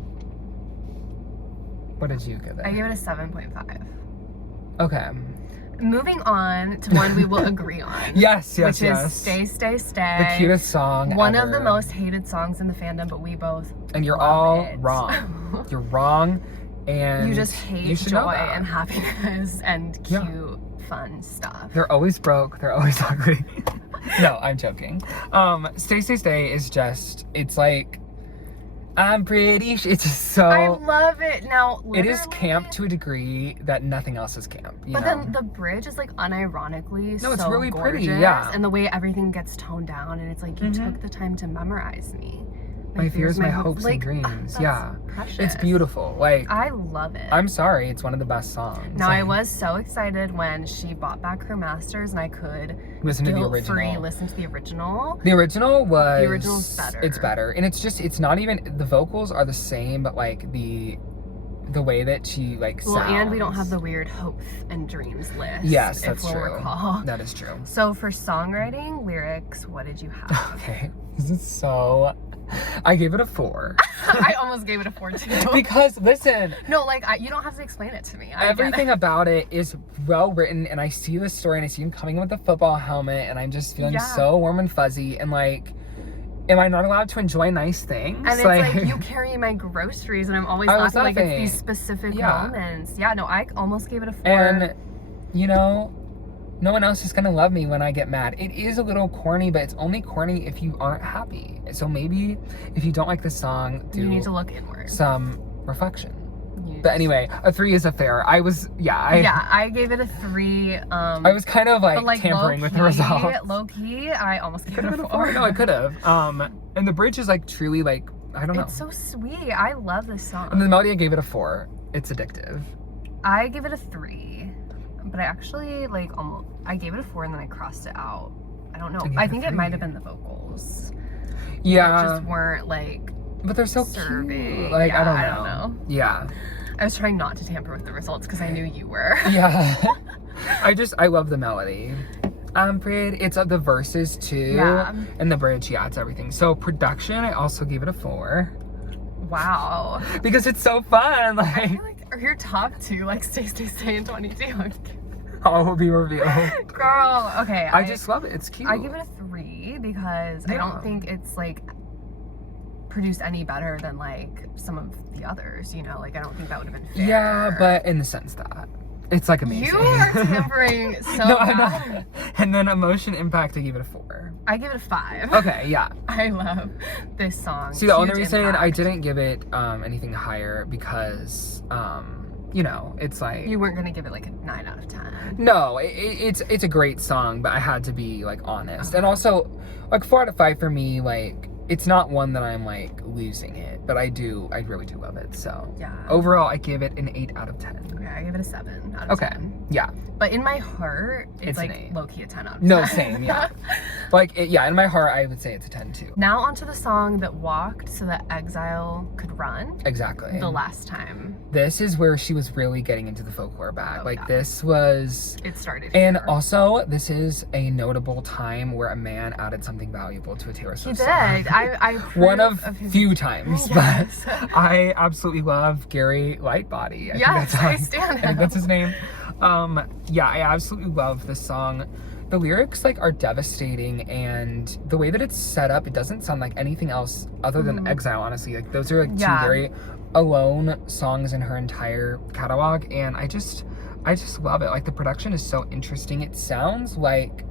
What did you give it? I gave it a 7.5. Okay. Moving on to one we will agree on. Yes. Which is Stay, Stay, Stay. The cutest song One ever. of the most hated songs in the fandom, but we both And you're love all it. wrong. You're wrong, and you just hate joy and happiness and cute, fun stuff. They're always broke. They're always ugly. No, I'm joking. Stay, Stay, Stay is just, it's like, I'm pretty it's just so... I love it. Now, it is camp to a degree that nothing else is camp, you know? Then the bridge is like unironically no, it's so really gorgeous, pretty, yeah. And the way everything gets toned down, and it's like, you took the time to memorize me. My fears, my hopes, and dreams. Yeah. Precious. It's beautiful. Like, I love it. I'm sorry, it's one of the best songs. Now, I was so excited when she bought back her masters and I could listen to the original. Listen to the original. The original's better. It's better. And it's not even, the vocals are the same, but like the way that she like sounds. Well, and we don't have the weird hopes and dreams list. Yes, that's if we'll true. Recall. That is true. So for songwriting, lyrics, what did you have? Okay. This is so... I gave it a 4. I almost gave it a 4 too. Because, listen. No, like, you don't have to explain it to me. Everything about it is well written, and I see the story, and I see him coming with a football helmet, and I'm just feeling so warm and fuzzy, and like, am I not allowed to enjoy nice things? And it's like you carry my groceries, and I'm always laughing like it's these specific moments. Yeah, no, I almost gave it a 4. And, you know, no one else is gonna love me when I get mad. It is a little corny, but it's only corny if you aren't happy. So maybe if you don't like the song, you need to look inward. Some reflection. But anyway, a 3 is a fair. I gave it a 3. I was kind of like tampering with the results. Low key, I almost gave it a 4. No, I could have. And the bridge is like truly like, I don't know. It's so sweet. I love this song. And the melody, I gave it a 4. It's addictive. I give it a 3. But I actually I gave it a 4 and then I crossed it out. I don't know. I think it might have been the vocals. Yeah. They just weren't like. But they're so serving. cute. Like, I don't know. Yeah. I was trying not to tamper with the results because I knew you were. Yeah. I love the melody. I'm pretty. It's the verses too. Yeah. And the bridge, it's everything. So production, I also gave it a 4. Wow. Because it's so fun. Like, I feel like are your top 2 like Stay, Stay, Stay in 22? All will be revealed. Girl, okay. I just love it. It's cute. I give it a 3 because I don't think it's like produced any better than like some of the others, you know? Like I don't think that would have been fair. Yeah, but in the sense that it's like amazing. You are tampering so no, bad. I'm not. And then emotion impact, I give it a 4. I give it a 5. Okay, yeah. I love this song. See, the only reason I didn't give it anything higher because you know, it's like you weren't gonna give it like a 9 out of 10. No, it's a great song, but I had to be like honest. And also, like 4 out of 5 for me, like it's not one that I'm like losing it, but I really do love it. So yeah. Overall, I give it an 8 out of 10. Okay, I give it a 7 out of 10. Yeah. But in my heart, it's like an 8. low-key a 10 out of 10. No, same, yeah. Like, in my heart, I would say it's a 10 too. Now onto the song that walked so that Exile could run. Exactly. The last time. This is where she was really getting into the folklore bag. This was... It started And here. also, this is a notable time where a man added something valuable to a Taylor Swift song. He did. I One of few times, yes. But I absolutely love Gary Lightbody. I stand him. I think that's his name. I absolutely love this song. The lyrics are devastating, and the way that it's set up, it doesn't sound like anything else other than Exile, honestly. Those are two very alone songs in her entire catalog, and I just love it. Like, the production is so interesting. It sounds like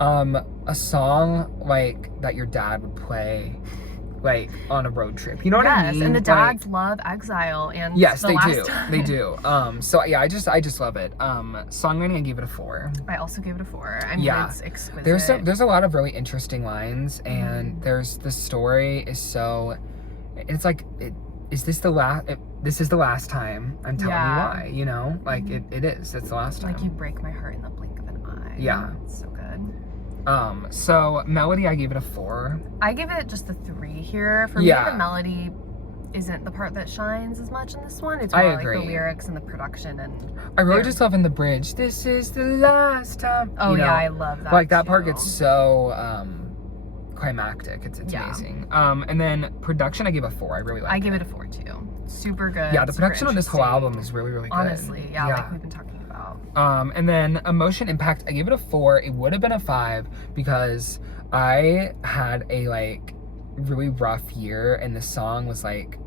a song like that your dad would play like on a road trip. You know what I mean? Yes, and the dads love Exile and yes, the they last do. time. They do. So yeah, I just love it. Songwriting, I gave it a 4. I also gave it a 4. I mean, Yeah. it's exquisite. There's a lot of really interesting lines, and there's the story is so. It's like, is this the last? This is the last time I'm telling you why. You know, like it is. It's the last time. Like, you break my heart in the blink of an eye. Yeah. It's so good. So melody, I gave it a 4. I give it just a 3 here. For me, the melody isn't the part that shines as much in this one. It's more like the lyrics and the production, and I really just love in the bridge, "This is the last time." Oh, yeah, I love that. Like, that part gets so climactic. It's amazing. And then production, I gave a 4. I really like it. I gave it a 4 too. Super good. Yeah, the production on this whole album is really, really good. Honestly, yeah, like we've been talking about. And then emotion impact, I gave it a 4. It would have been a 5 because I had a like really rough year, and the song was like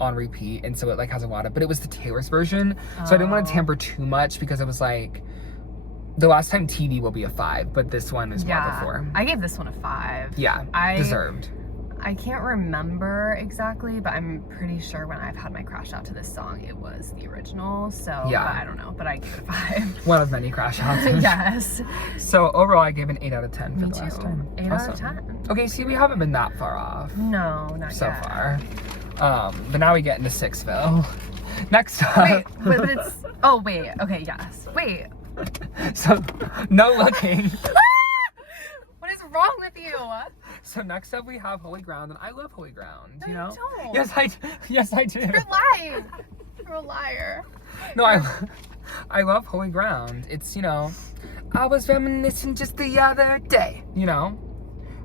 on repeat, and so it like has a lot of, but it was the Taylor's version, so I didn't want to tamper too much because I was like, the last time TV will be a 5, but this one is more of a 4. I gave this one a 5. Yeah, deserved. I can't remember exactly, but I'm pretty sure when I've had my crash out to this song, it was the original. So yeah, but I don't know, but I gave it a 5. One of many crash outs. Yes. So overall, I gave an 8 out of 10 for Me the too. last time. 8 out of 10. Okay, see, we haven't been that far off. No, not so yet. far. But now we get into Sixville. Next up. Wait, but it's. Oh wait. Okay. Yes. Wait. So, no looking. What is wrong with you? So next up we have Holy Ground, and I love Holy Ground. No, you know? you don't. Yes, I do. You're lying. You're a liar. No, I love Holy Ground. It's, you know, I was reminiscing just the other day, you know?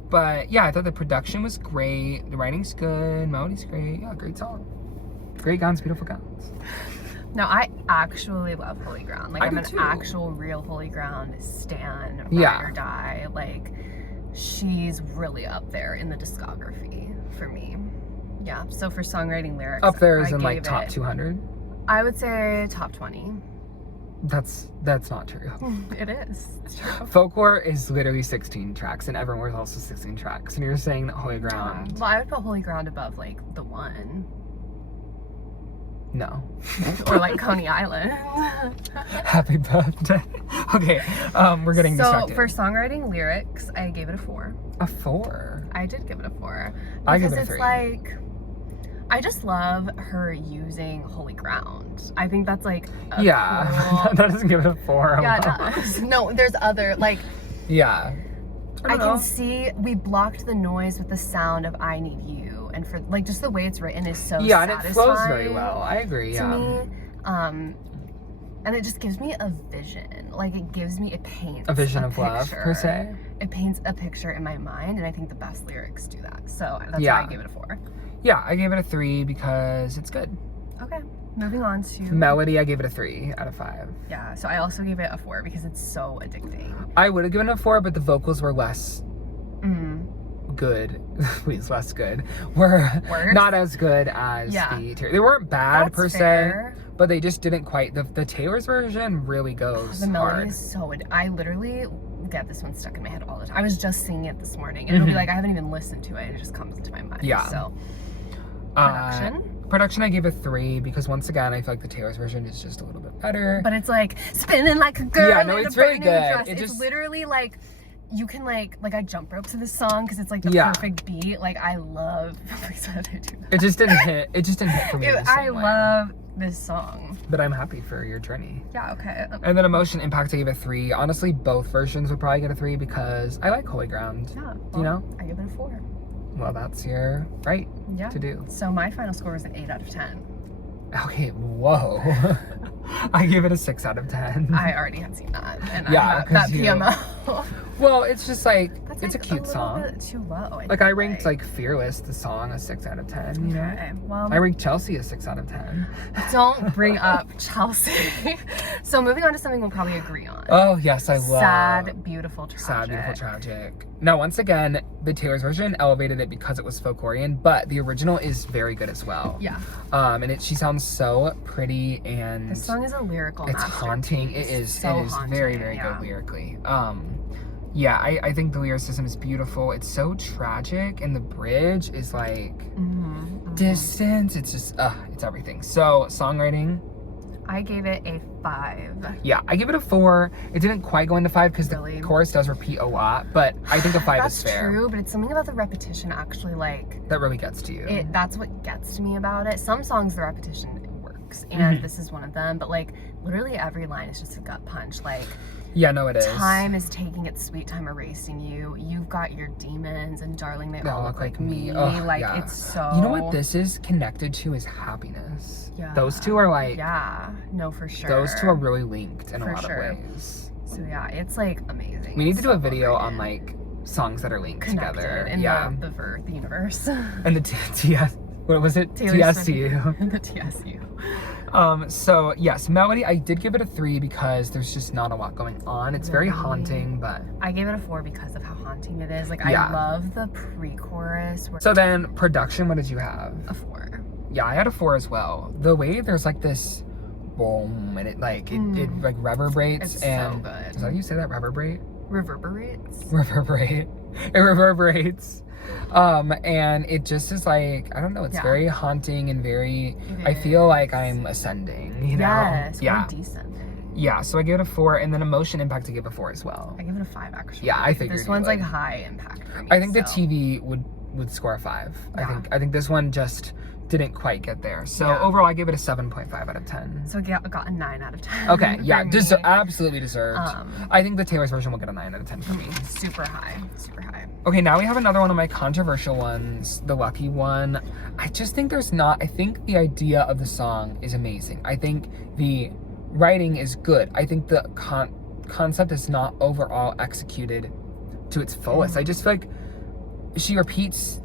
But yeah, I thought the production was great. The writing's good. Melody's great. Yeah, great song. Great gowns, beautiful gowns. No, I actually love Holy Ground. Like, I'm an too. Actual real Holy Ground stan, ride or die. Like, she's really up there in the discography for me. Yeah, so for songwriting lyrics, Up there is I in like gave top it, 200. I would say top 20. That's not true. It is. It's true. Folklore is literally 16 tracks, and Evermore is also 16 tracks. And you're saying that Holy Ground? Well, I would put Holy Ground above like the one. No. Or like Coney Island. Happy birthday. Okay, we're getting distracted. So for songwriting lyrics, I gave it a 4. A 4? I did give it a 4. I give it a Because 3. it's like, I just love her using Holy Ground. I think that's like a cool... that doesn't give it a 4. Yeah, it does. No, there's other, like... Yeah. I can see we blocked the noise with the sound of I Need You. And for, like, just the way it's written is so yeah, satisfying. and it flows very well. I agree, to me. And it just gives me a vision. Like, it gives me, it paints a vision of picture. love, per se. It paints a picture in my mind, and I think the best lyrics do that. So that's why I gave it a 4. Yeah, I gave it a 3 because it's good. Okay, moving on to... Melody, I gave it a 3 out of 5. Yeah, so I also gave it a 4 because it's so addicting. I would have given it a 4, but the vocals were less good. Please, less good. Were Worse? not as good as the... They weren't bad, That's per fair. se, but they just didn't quite... The Taylor's version really goes The melody hard. is so... I literally get this one stuck in my head all the time. I was just singing it this morning, and it'll be like, I haven't even listened to it. It just comes into my mind. Yeah. So, production? Production, I gave a 3 because, once again, I feel like the Taylor's version is just a little bit better. But it's like, spinning like a girl Yeah, no, in it's a brand really new good. dress. It It's just... literally like... You can like I jump rope to this song because it's like the perfect beat. Like, I love. It just didn't hit. It just didn't hit for me. I love this song. But I'm happy for your journey. Yeah. Okay. And then emotion impact, I gave it a 3. Honestly, both versions would probably get a 3 because I like Holy Ground. Yeah. Well, you know. I give it a 4. Well, that's your right to do. So my final score was an 8 out of 10. Okay. Whoa. I give it a 6 out of 10. I already had seen that, and yeah, that PMO. Well, it's just like That's it's like a cute song. Bit too low. Like I ranked like Fearless, the song, a 6 out of 10. You know. Okay, well, I ranked Chelsea a 6 out of 10. Don't bring up Chelsea. So moving on to something we'll probably agree on. Oh yes, I love Sad, beautiful, tragic. Sad, Beautiful, Tragic. Now once again, the Taylor's version elevated it because it was folklorian, but the original is very good as well. Yeah. And she sounds so pretty, and This song is a lyrical it's haunting. It is. So it is haunting, very, very good lyrically. Yeah, I think the lyricism is beautiful. It's so tragic, and the bridge is like distance. It's just, it's everything. So songwriting, I gave it a 5. yeah, I give it a 4. It didn't quite go into 5 because Really? the chorus does repeat a lot, but I think a 5 is fair. That's true, but it's something about the repetition actually, like, That really gets to you. that's what gets to me about it. Some songs, the repetition works, and this is one of them, but like, literally every line is just a gut punch. Like, Yeah, no, it is. time is taking its sweet time erasing you. You've got your demons, and darling, they all look like me. Oh, like, yeah. it's so... You know what this is connected to is happiness. Yeah. Those two are like... Yeah, no, for sure. Those two are really linked in a For lot sure. of ways. So yeah, it's like amazing. We need to It's do a so video well on written. like songs that are linked Connected together. in Yeah. the universe. And the TS... What was it? Taylor TSU. Swift. The TSU. So yes, melody, I did give it a 3 because there's just not a lot going on. It's very Really? haunting, but... I gave it a 4 because of how haunting it is. Like, Yeah. I love the pre-chorus. Where So then, production, what did you have? a 4. Yeah, I had a 4 as well. The way there's like this boom, and it like reverberates. It's and so good. Is that how you say that? Reverberate? Reverberates. Reverberate. It reverberates. And it just is like, I don't know, it's Yeah. very haunting and very, It I feel like is. I'm ascending, you know? Yes. Yeah. Or descending. Yeah, so I gave it a 4, and then emotion impact I gave it a 4 as well. I give it a 5 actually. Yeah, I figured This you one's would. like high impact for me. I think the so. TV would score a 5. Yeah. I think this one just didn't quite get there. So Yeah. overall, I gave it a 7.5 out of 10. So I got a 9 out of 10. Okay, yeah, for me. absolutely deserved. I think the Taylor's version will get a 9 out of 10 for me. Super high. Super high. Okay, now we have another one of my controversial ones, the Lucky One. I just think I think the idea of the song is amazing. I think the writing is good. I think the concept is not overall executed to its fullest. I just feel like she repeats,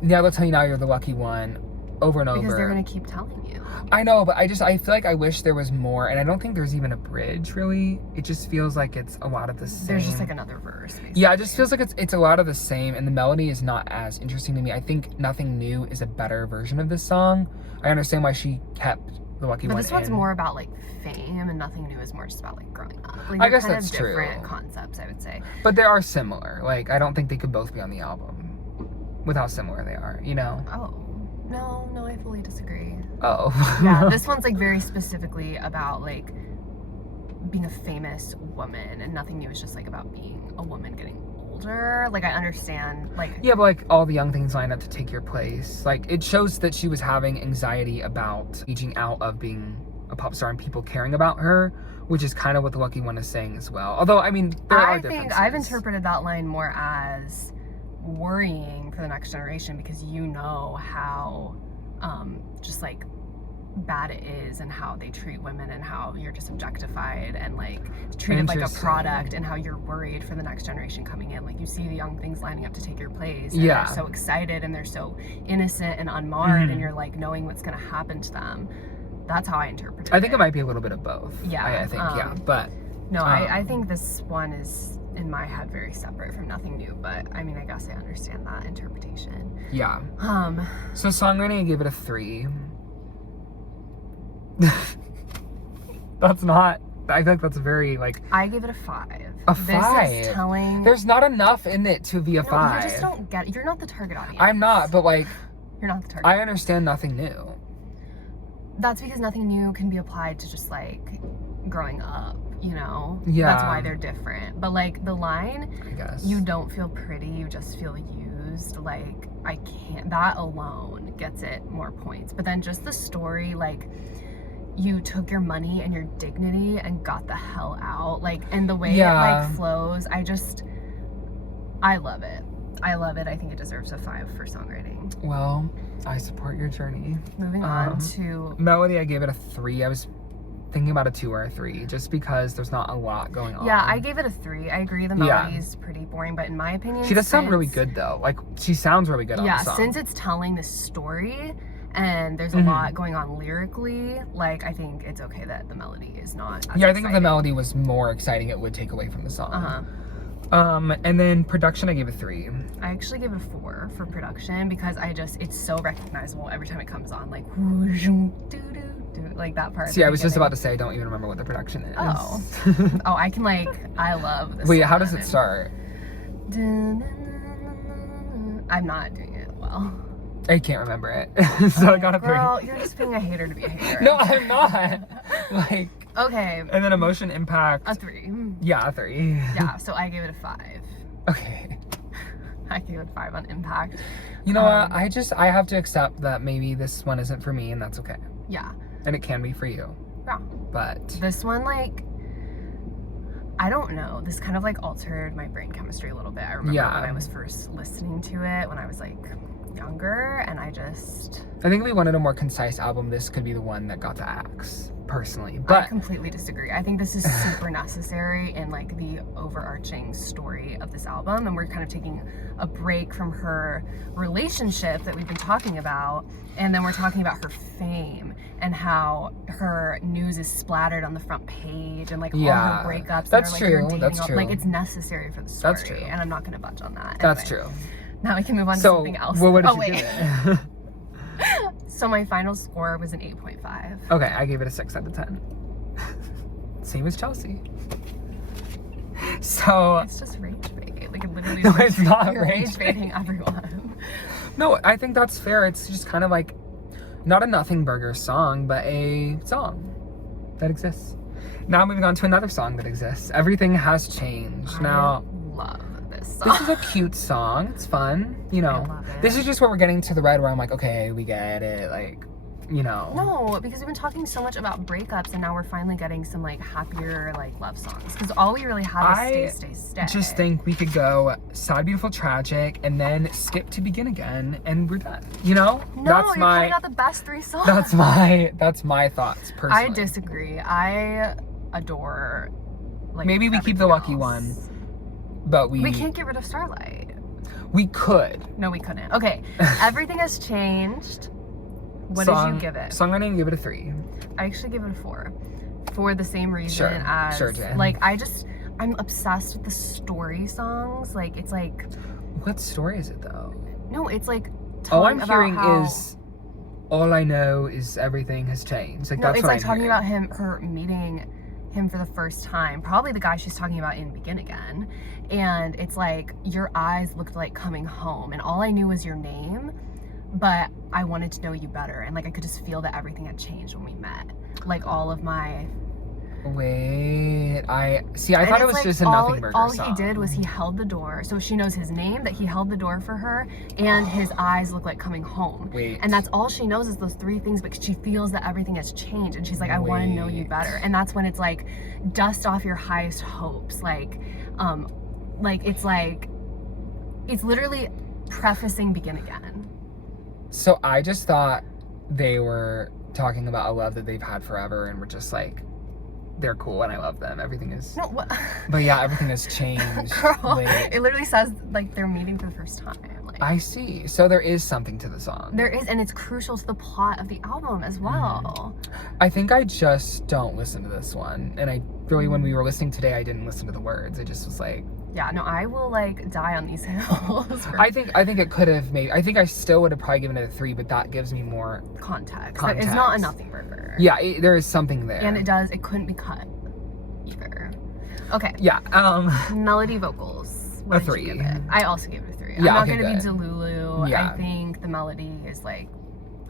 "Yeah, they'll tell you now you're the lucky one," over and over. Because they're gonna keep telling you. I know, but I feel like I wish there was more, and I don't think there's even a bridge, really. It just feels like it's a lot of the same. There's just like another verse. Basically. Yeah, it just feels like it's a lot of the same, and the melody is not as interesting to me. I think Nothing New is a better version of this song. I understand why she kept the Lucky But One this one's in. more about like fame, and Nothing New is more just about like growing up. Like, I they're guess kind that's of true. different concepts, I would say. But they are similar. Like, I don't think they could both be on the album with how similar they are, you know? Oh, no, I fully disagree. Oh. Yeah, this one's like very specifically about like being a famous woman, and Nothing New is just like about being a woman getting older. Like, I understand, like... Yeah, but like all the young things line up to take your place. Like, it shows that she was having anxiety about aging out of being a pop star and people caring about her, which is kind of what the Lucky One is saying as well. Although, I mean, there are differences. I've interpreted that line more as worrying for the next generation, because you know how just like bad it is, and how they treat women, and how you're just objectified and like treated like a product, and how you're worried for the next generation coming in. Like, you see the young things lining up to take your place, and Yeah. they're so excited, and they're so innocent and unmarred, and you're like knowing what's gonna happen to them. That's how I interpret it. I think it might be a little bit of both. Yeah, I think, yeah. But no, I think this one is, in my head, very separate from Nothing New, but I mean, I guess I understand that interpretation. yeah. Um, So songwriting, I gave it a 3. That's not, I think that's very like, I give it a 5. A This 5? is telling... there's not enough in it to be a No, 5. you just don't get it. You're not the target audience. I'm not, but like, You're not the target. I understand Nothing New. That's because Nothing New can be applied to just like growing up, you know? Yeah. That's why they're different. But like the line, I guess. you don't feel pretty, you just feel used. Like, I can't, that alone gets it more points. But then just the story, like, you took your money and your dignity and got the hell out. Like, and the way it like flows, I love it. I love it. I think it deserves a 5 for songwriting. Well, I support your journey. Moving on to... Melody, I gave it a 3. I was thinking about a 2 or a 3, just because there's not a lot going on. Yeah, I gave it a 3. I agree the melody's pretty boring, but in my opinion, she does sound really good though. Like, she sounds really good on the song. Yeah, since it's telling this story and there's a lot going on lyrically, like, I think it's okay that the melody is not as I think if the melody was more exciting, it would take away from the song. And then production, I gave a 3. I actually gave it a 4 for production because it's so recognizable every time it comes on, like, like that part. See, I was just about to say, I don't even remember what the production is. Oh, I can, like, I love this. Wait, how does it start? I'm not doing it well. I can't remember it, so I got a 3. Girl, you're just being a hater to be a hater. No, I'm not. Like. Okay. And then emotion impact. A 3. Yeah, a 3. Yeah, so I gave it a 5. Okay. I gave it a 5 on impact. You know what? I have to accept that maybe this one isn't for me, and that's okay. Yeah. And it can be for you. Yeah. But this one, like, I don't know. This kind of like altered my brain chemistry a little bit. I remember when I was first listening to it when I was like younger, and I think if we wanted a more concise album, this could be the one that got the axe, personally. But I completely disagree. I think this is super necessary in like the overarching story of this album, and we're kind of taking a break from her relationship that we've been talking about, and then we're talking about her fame and how her news is splattered on the front page, and like all her breakups. That's that are, like, true. Like, it's necessary for the story. That's true. And I'm not going to budge on that. That's anyway, true. Now we can move on to something else. Well, what did you give it? So my final score was an 8.5. Okay, I gave it a 6 out of 10. Same as Chelsea. So it's just rage bait. Like, it literally no, it's not rage baiting everyone. No, I think that's fair. It's just kind of like not a nothing burger song, but a song that exists. Now moving on to another song that exists. Everything Has Changed. I love this song. This is a cute song. It's fun. You know, I love it. This is just where we're getting to the red where I'm like, okay, we get it. Like, you know. No, because we've been talking so much about breakups, and now we're finally getting some like happier like love songs. Because all we really have is Stay. I just think we could go Sad, Beautiful, Tragic, and then skip to Begin Again, and we're done. You know? No, you're putting out the best 3 songs. That's my thoughts personally. I disagree. I adore. Like, maybe we keep the lucky one, but we can't get rid of Starlight. We could. No, we couldn't. Okay, Everything Has Changed. What did you give it? Songwriting, give it a 3. I actually give it a 4. For the same reason Sure, Jen. like, I'm obsessed with the story songs. Like, it's like... What story is it, though? No, it's like... All I'm hearing is... All I know is everything has changed. Like, no, that's it's what like I'm talking hearing. about her meeting him for the first time. Probably the guy she's talking about in Begin Again. And it's like, your eyes looked like coming home. And all I knew was your name. But I wanted to know you better, and like I could just feel that everything had changed when we met. Like all of my... Wait, I thought it was like just a nothing burger all song. He did was he held the door, so she knows his name, that he held the door for her, and his eyes look like coming home. Wait. And that's all she knows is those 3 things, but she feels that everything has changed, and she's like, I want to know you better. And that's when it's like, dust off your highest hopes. Like it's literally prefacing Begin Again. So I just thought they were talking about a love that they've had forever, and we're just like, they're cool and I love them. Everything is... No, what? But yeah, everything has changed. Girl, it literally says like they're meeting for the first time. Like, I see. So there is something to the song. There is, and it's crucial to the plot of the album as well. I think I just don't listen to this one. And I really, when we were listening today, I didn't listen to the words. I just was like... Yeah, no, I will like die on these hills. I think it could have made... I think I still would have probably given it a 3, but that gives me more... Context. It's not a nothing burger. Yeah, there is something there. And it couldn't be cut either. Okay. Yeah. Melody vocals. A 3. I also gave it a 3. Yeah, I'm not okay, going to be good. Delulu. Yeah. I think the melody is like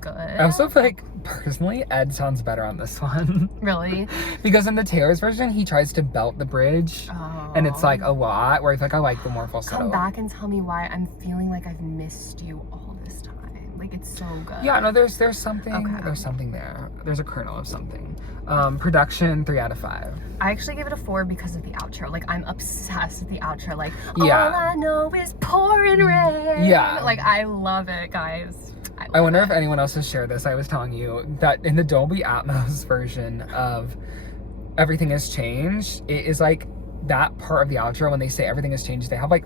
good. I also feel like, personally, Ed sounds better on this one. Really? Because in the Taylor's version, he tries to belt the bridge. Oh. And it's like a lot, where I feel like I like the more falsetto. Come back and tell me why I'm feeling like I've missed you all this time. Like, it's so good. Yeah, no, there's something, Okay. there's something there. There's a kernel of something. Production, 3 out of 5. I actually gave it a 4 because of the outro. Like, I'm obsessed with the outro. Like, Yeah. all I know is pouring rain. Yeah. Like, I love it, guys. I wonder if anyone else has shared this. I was telling you that in the Dolby Atmos version of Everything Has Changed, it is like that part of the outro when they say everything has changed, they have like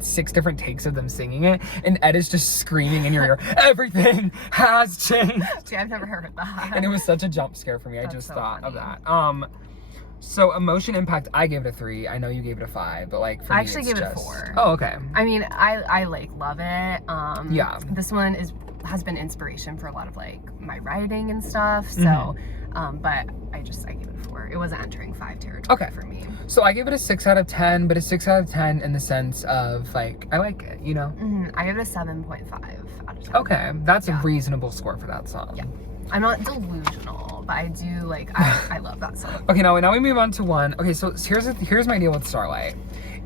6 different takes of them singing it, and Ed is just screaming in your ear, everything has changed. See, I've never heard that. And it was such a jump scare for me. That's I just so thought funny. of that. So emotion impact, I gave it a 3. I know you gave it a 5, but like for me, I actually it's gave it a just... 4. Oh, okay. I mean, I like love it. Yeah. This one has been inspiration for a lot of like my writing and stuff. So, but I gave it a 4. It wasn't entering 5 territory for me. So I gave it a 6 out of 10, but a 6 out of 10 in the sense of like, I like it, you know? I give it a 7.5 out of 10. Okay, that's a reasonable score for that song. Yeah. I'm not delusional, but I do like, I love that song. Okay, now we move on to one. Okay, so here's my deal with Starlight.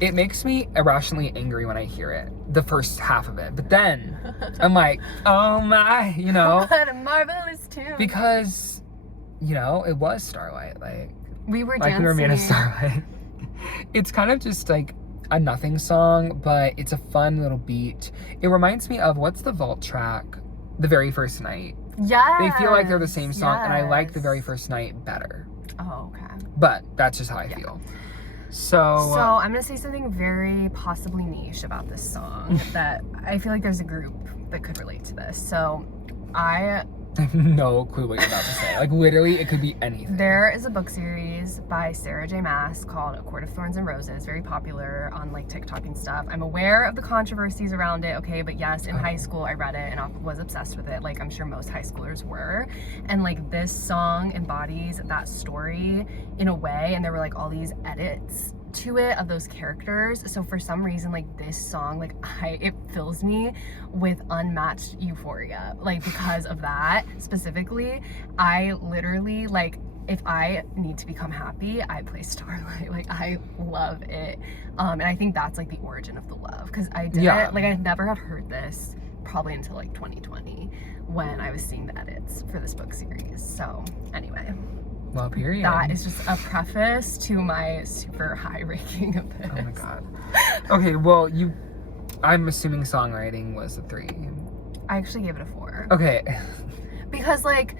It makes me irrationally angry when I hear it, the first half of it. But then I'm like, oh my, you know? What a marvelous tune. Because, you know, it was Starlight. Like we were we were made of Starlight. It's kind of just like a nothing song, but it's a fun little beat. It reminds me of, what's the vault track? The Very First Night. Yeah. They feel like they're the same song, and I like The Very First Night better. Oh, okay. But that's just how I feel. So I'm gonna say something very possibly niche about this song that I feel like there's a group that could relate to this. So I have no clue what you're about to say. Like literally, it could be anything. There is a book series by Sarah J. Maas called A Court of Thorns and Roses, very popular on like TikTok and stuff. I'm aware of the controversies around it, okay, but yes, in high school I read it and I was obsessed with it, like I'm sure most high schoolers were. And like this song embodies that story in a way, and there were like all these edits to it of those characters. So for some reason, like this song, like it fills me with unmatched euphoria, like because of that specifically. I literally, like, if I need to become happy, I play Starlight. Like I love it, and I think that's like the origin of the love, because I did it, like I never had heard this probably until like 2020 when I was seeing the edits for this book series. So anyway, well, period. That is just a preface to my super high ranking of this. Oh my god. Okay, well, I'm assuming songwriting was a 3. I actually gave it a 4. Okay. Because like,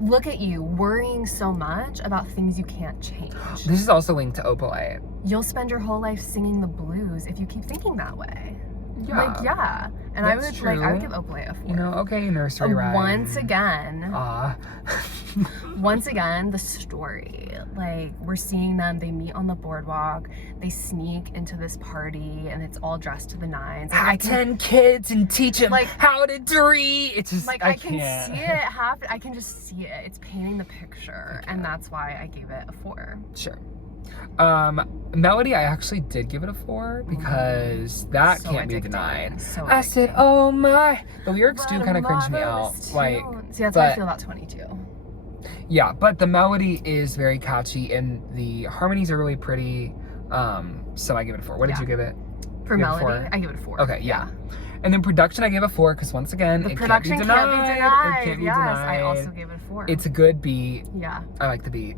look at you worrying so much about things you can't change. This is also linked to Opalite. You'll spend your whole life singing the blues if you keep thinking that way. Yeah. Like, yeah. And I would give Opalite a 4. You know, okay, nursery rhyme. Once again, once again, the story. Like, we're seeing them, they meet on the boardwalk, they sneak into this party, and it's all dressed to the nines. Like, have 10 kids and teach them like how to dree. It's just, like, I can see it happen. I can just see it. It's painting the picture, and that's why I gave it a 4. Sure. Melody, I actually did give it a 4 because that can't be denied. I said, oh my. The lyrics do kind of cringe me out. Like, see, that's how I feel about 22. Yeah, but the melody is very catchy and the harmonies are really pretty. So I give it a 4. What did you give it? For melody, I give it a 4. Okay, yeah. And then production, I gave a 4 because once again, it can't be denied. It can't be denied. I also gave it a 4. It's a good beat. Yeah. I like the beat.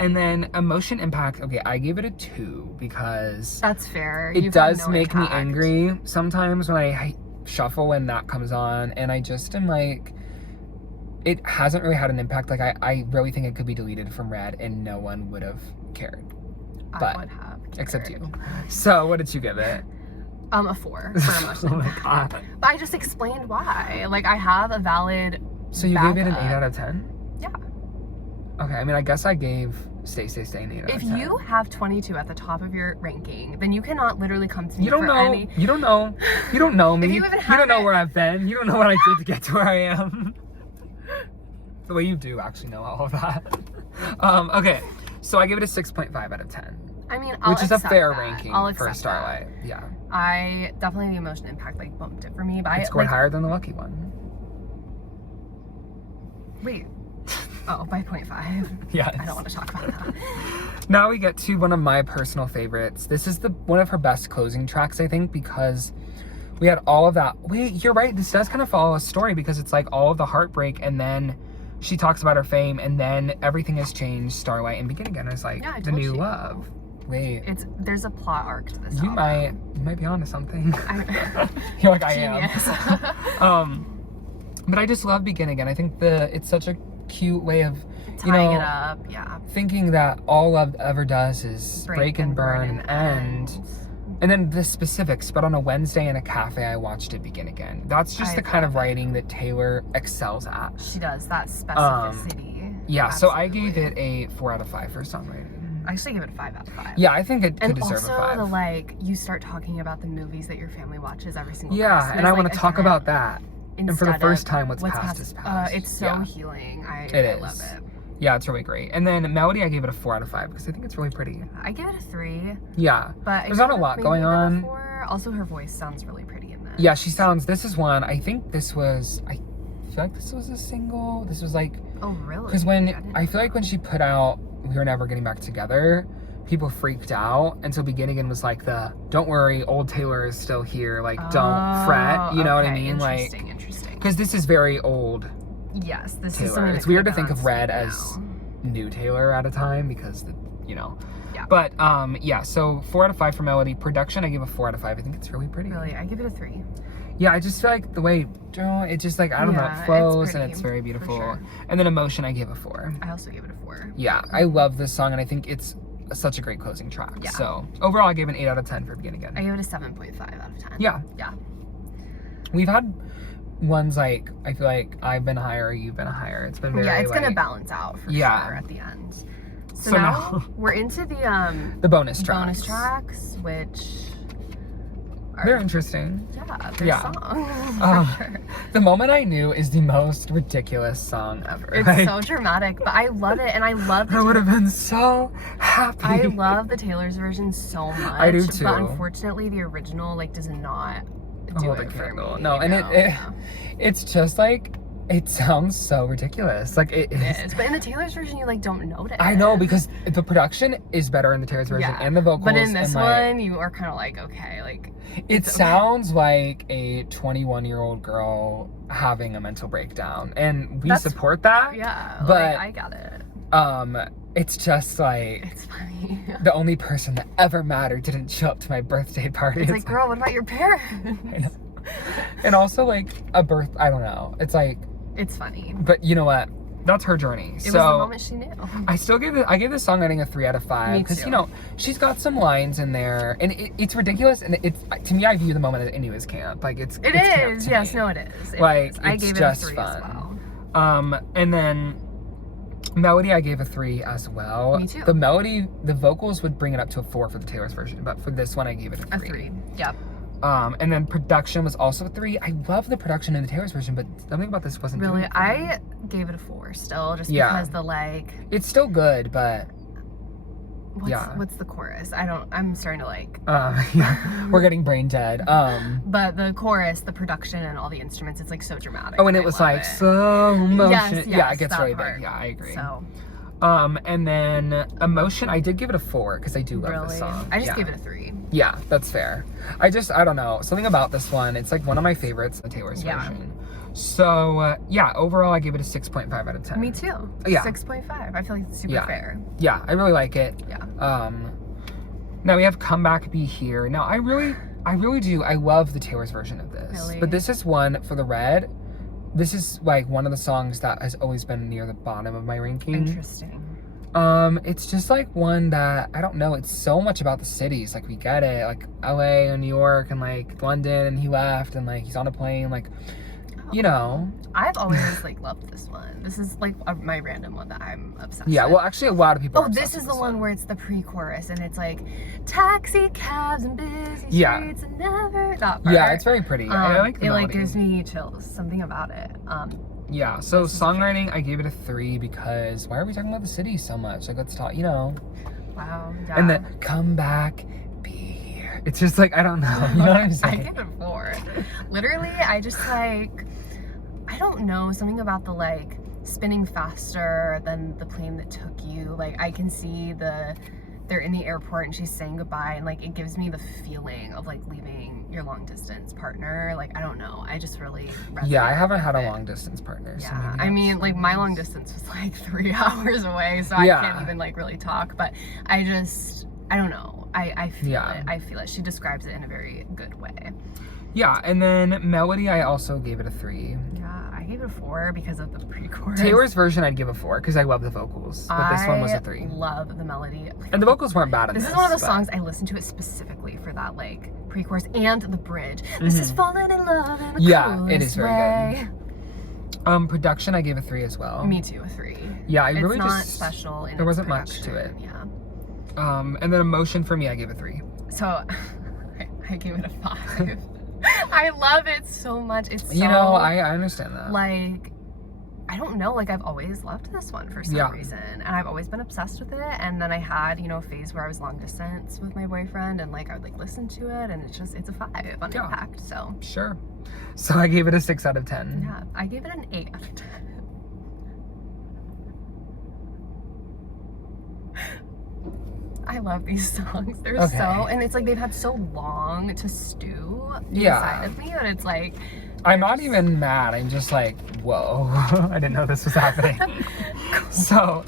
And then emotion impact, okay, I gave it a 2 because that's fair. It does make me angry sometimes when I shuffle when that comes on, and I just am like, it hasn't really had an impact. Like I really think it could be deleted from Red and no one would have cared. But I would have cared. Except you. So what did you give it? A 4 for emotion. Oh my god. But I just explained why. Like I have a valid. So you gave it an 8 out of 10? Yeah. Okay, I mean, I guess I gave Stay an 8 out of 10. If you have 22 at the top of your ranking, then you cannot literally come to me You don't know me. You don't know where I've been. You don't know what I did to get to where I am. The way you do actually know all of that. Okay, so I give it a 6.5 out of 10. I mean, which is a fair ranking for Starlight. That. Yeah. I definitely, the emotion impact like bumped it for me, but it scored higher than the Lucky one. Wait. Oh, by 0.5. Yes. I don't want to talk about that. Now we get to one of my personal favorites. This is one of her best closing tracks, I think, because we had all of that. Wait, you're right. This does kind of follow a story because it's like all of the heartbreak, and then she talks about her fame, and then everything has changed. Starlight and Begin Again is like the new love. wait. There's a plot arc to this You album. might be onto something. You're like, I am. But I just love Begin Again. I think it's such a cute way of, tying it up, yeah. thinking that all love ever does is break and burn and end. And then the specifics, but on a Wednesday in a cafe, I watched it begin again. That's just the kind of writing that Taylor excels at. She does, that specificity. Yeah, Absolutely. so I gave it a 4 out of 5 for songwriting. I actually give it a 5 out of 5. Yeah, I think it could deserve a 5. And also, you start talking about the movies that your family watches every single Yeah, Christmas, and I want to talk about that. And for the first time, what's past past is past. It's so healing. I love it. Yeah, it's really great. And then Melody, I gave it a 4 out of 5 because I think it's really pretty. I give it a 3. Yeah. But there's not a lot going on. 4. Also, her voice sounds really pretty in this. Yeah, this is one, I think this was, I feel like this was a single. This was like... Oh, really? Because I feel like when she put out We Were Never Getting Back Together, people freaked out. And so Begin Again was like don't worry, old Taylor is still here. Like, don't fret. You know what I mean? Interesting. Because this is very old Yes, this Taylor. is something It's weird to think of Red as new Taylor at a time because, Yeah. But, so 4 out of 5 for Melody. Production, I give a 4 out of 5. I think it's really pretty. Really? I give it a 3. Yeah, I just feel like the way, it just I don't know, it flows and it's very beautiful. Sure. And then Emotion, I gave a 4. I also gave it a 4. Yeah, I love this song and I think it's such a great closing track. Yeah. So, overall, I gave an 8 out of 10 for Begin Again. I give it a 7.5 out of 10. Yeah. Yeah. We've had ones I feel like I've been higher, you've been higher. It's been very it's gonna balance out for sure at the end. So now we're into the bonus tracks. Bonus tracks, which they're interesting. Yeah, songs. For sure. The Moment I Knew is the most ridiculous song ever. It's so dramatic, but I love it, and I love I would have been so happy. I love the Taylor's version so much. I do too. But unfortunately, the original does not do hold it the for candle. me. No, and it's just it sounds so ridiculous. Like it is. But in the Taylor's version, you don't notice. I know, because the production is better in the Taylor's version and the vocals. But in this one, you are kind of okay, it sounds like a 21-year-old girl having a mental breakdown, and we support that. Yeah, but I got it. It's just it's funny. The only person that ever mattered didn't show up to my birthday party. It's girl, what about your parents? I know. And also I don't know. It's funny. But you know what? That's her journey. It was the moment she knew. I gave this songwriting a 3 out of 5 because she's got some lines in there, and it's ridiculous. And to me, I view The Moment I Knew as camp. It is. Yes, no, it is. I gave it a 3 fun. as well. And then Melody, I gave a 3 as well. Me too. The melody, the vocals would bring it up to a 4 for the Taylor's version, but for this one, I gave it a 3. A 3. Yep. And then production was also a 3. I love the production in the Taylor's version, but something about this wasn't really. doing it for me. I gave it a 4 still, just because it's still good, but what's the chorus? I'm starting to we're getting brain dead. But the chorus, the production, and all the instruments, it's so dramatic. Oh, and it was slow motion. Yes, it gets really part. big. Yeah, I agree. So. And then Emotion, I did give it a 4 because I do love this song. I just gave it a 3. Yeah, that's fair. I don't know. Something about this one, it's one of my favorites, the Taylor's version. So, overall, I gave it a 6.5 out of 10. Me too. Yeah. 6.5. I feel like it's super fair. Yeah, I really like it. Yeah. Now we have Come Back, Be Here. Now, I really do. I love the Taylor's version of this. Really? But this is one for the Red. This is one of the songs that has always been near the bottom of my ranking. Interesting. It's just one that, I don't know, it's so much about the cities. We get it. LA and New York and London, and he left, and he's on a plane, you know. I've always loved this one. This is my random one that I'm obsessed with. Yeah, well, actually a lot of people are this is the one where it's the pre-chorus and it's taxi cabs and busy streets and never that part. Yeah, it's very pretty. I like the melody. It gives me chills. Something about it. Yeah, so songwriting, I gave it a 3 because why are we talking about the city so much? Let's talk, Wow. Yeah. And then Come Back, Be Here. It's just I don't know. You know what I'm saying? I give it a 4. Literally, I just I don't know, something about the spinning faster than the plane that took you. I can see they're in the airport and she's saying goodbye, and it gives me the feeling of leaving your long distance partner. I don't know, I just really I haven't had a long distance partner. So I mean, my long distance was 3 hours away, so I can't even really talk, but I I don't know. I feel Yeah. it. I feel it. She describes it in a very good way. Yeah, and then melody, I also gave it a 3. Yeah, I gave it a 4 because of the pre-chorus. Taylor's version, I'd give a 4 because I love the vocals, but this one was a 3. I love the melody. And the vocals weren't bad in this. This is one of those but... songs I listen to it specifically for that like pre-chorus and the bridge. This is falling in love in the Yeah, it is very way. good. Production, I gave a 3 as well. Me too, a 3. Yeah, I it's really not just special. there wasn't much to it. Yeah. And then emotion for me, I gave a 3. So I gave it a 5. I love it so much. It's so, I understand that. Like, I don't know, like I've always loved this one for some reason, and I've always been obsessed with it. And then I had, a phase where I was long distance with my boyfriend, and like I would like listen to it, and it's a 5 on impact. So sure. So I gave it a 6 out of 10. yeah, I gave it an 8 out of 10. I love these songs. They're and it's like they've had so long to stew inside of me that it's like I'm not even mad. I'm just like, whoa, I didn't know this was happening. So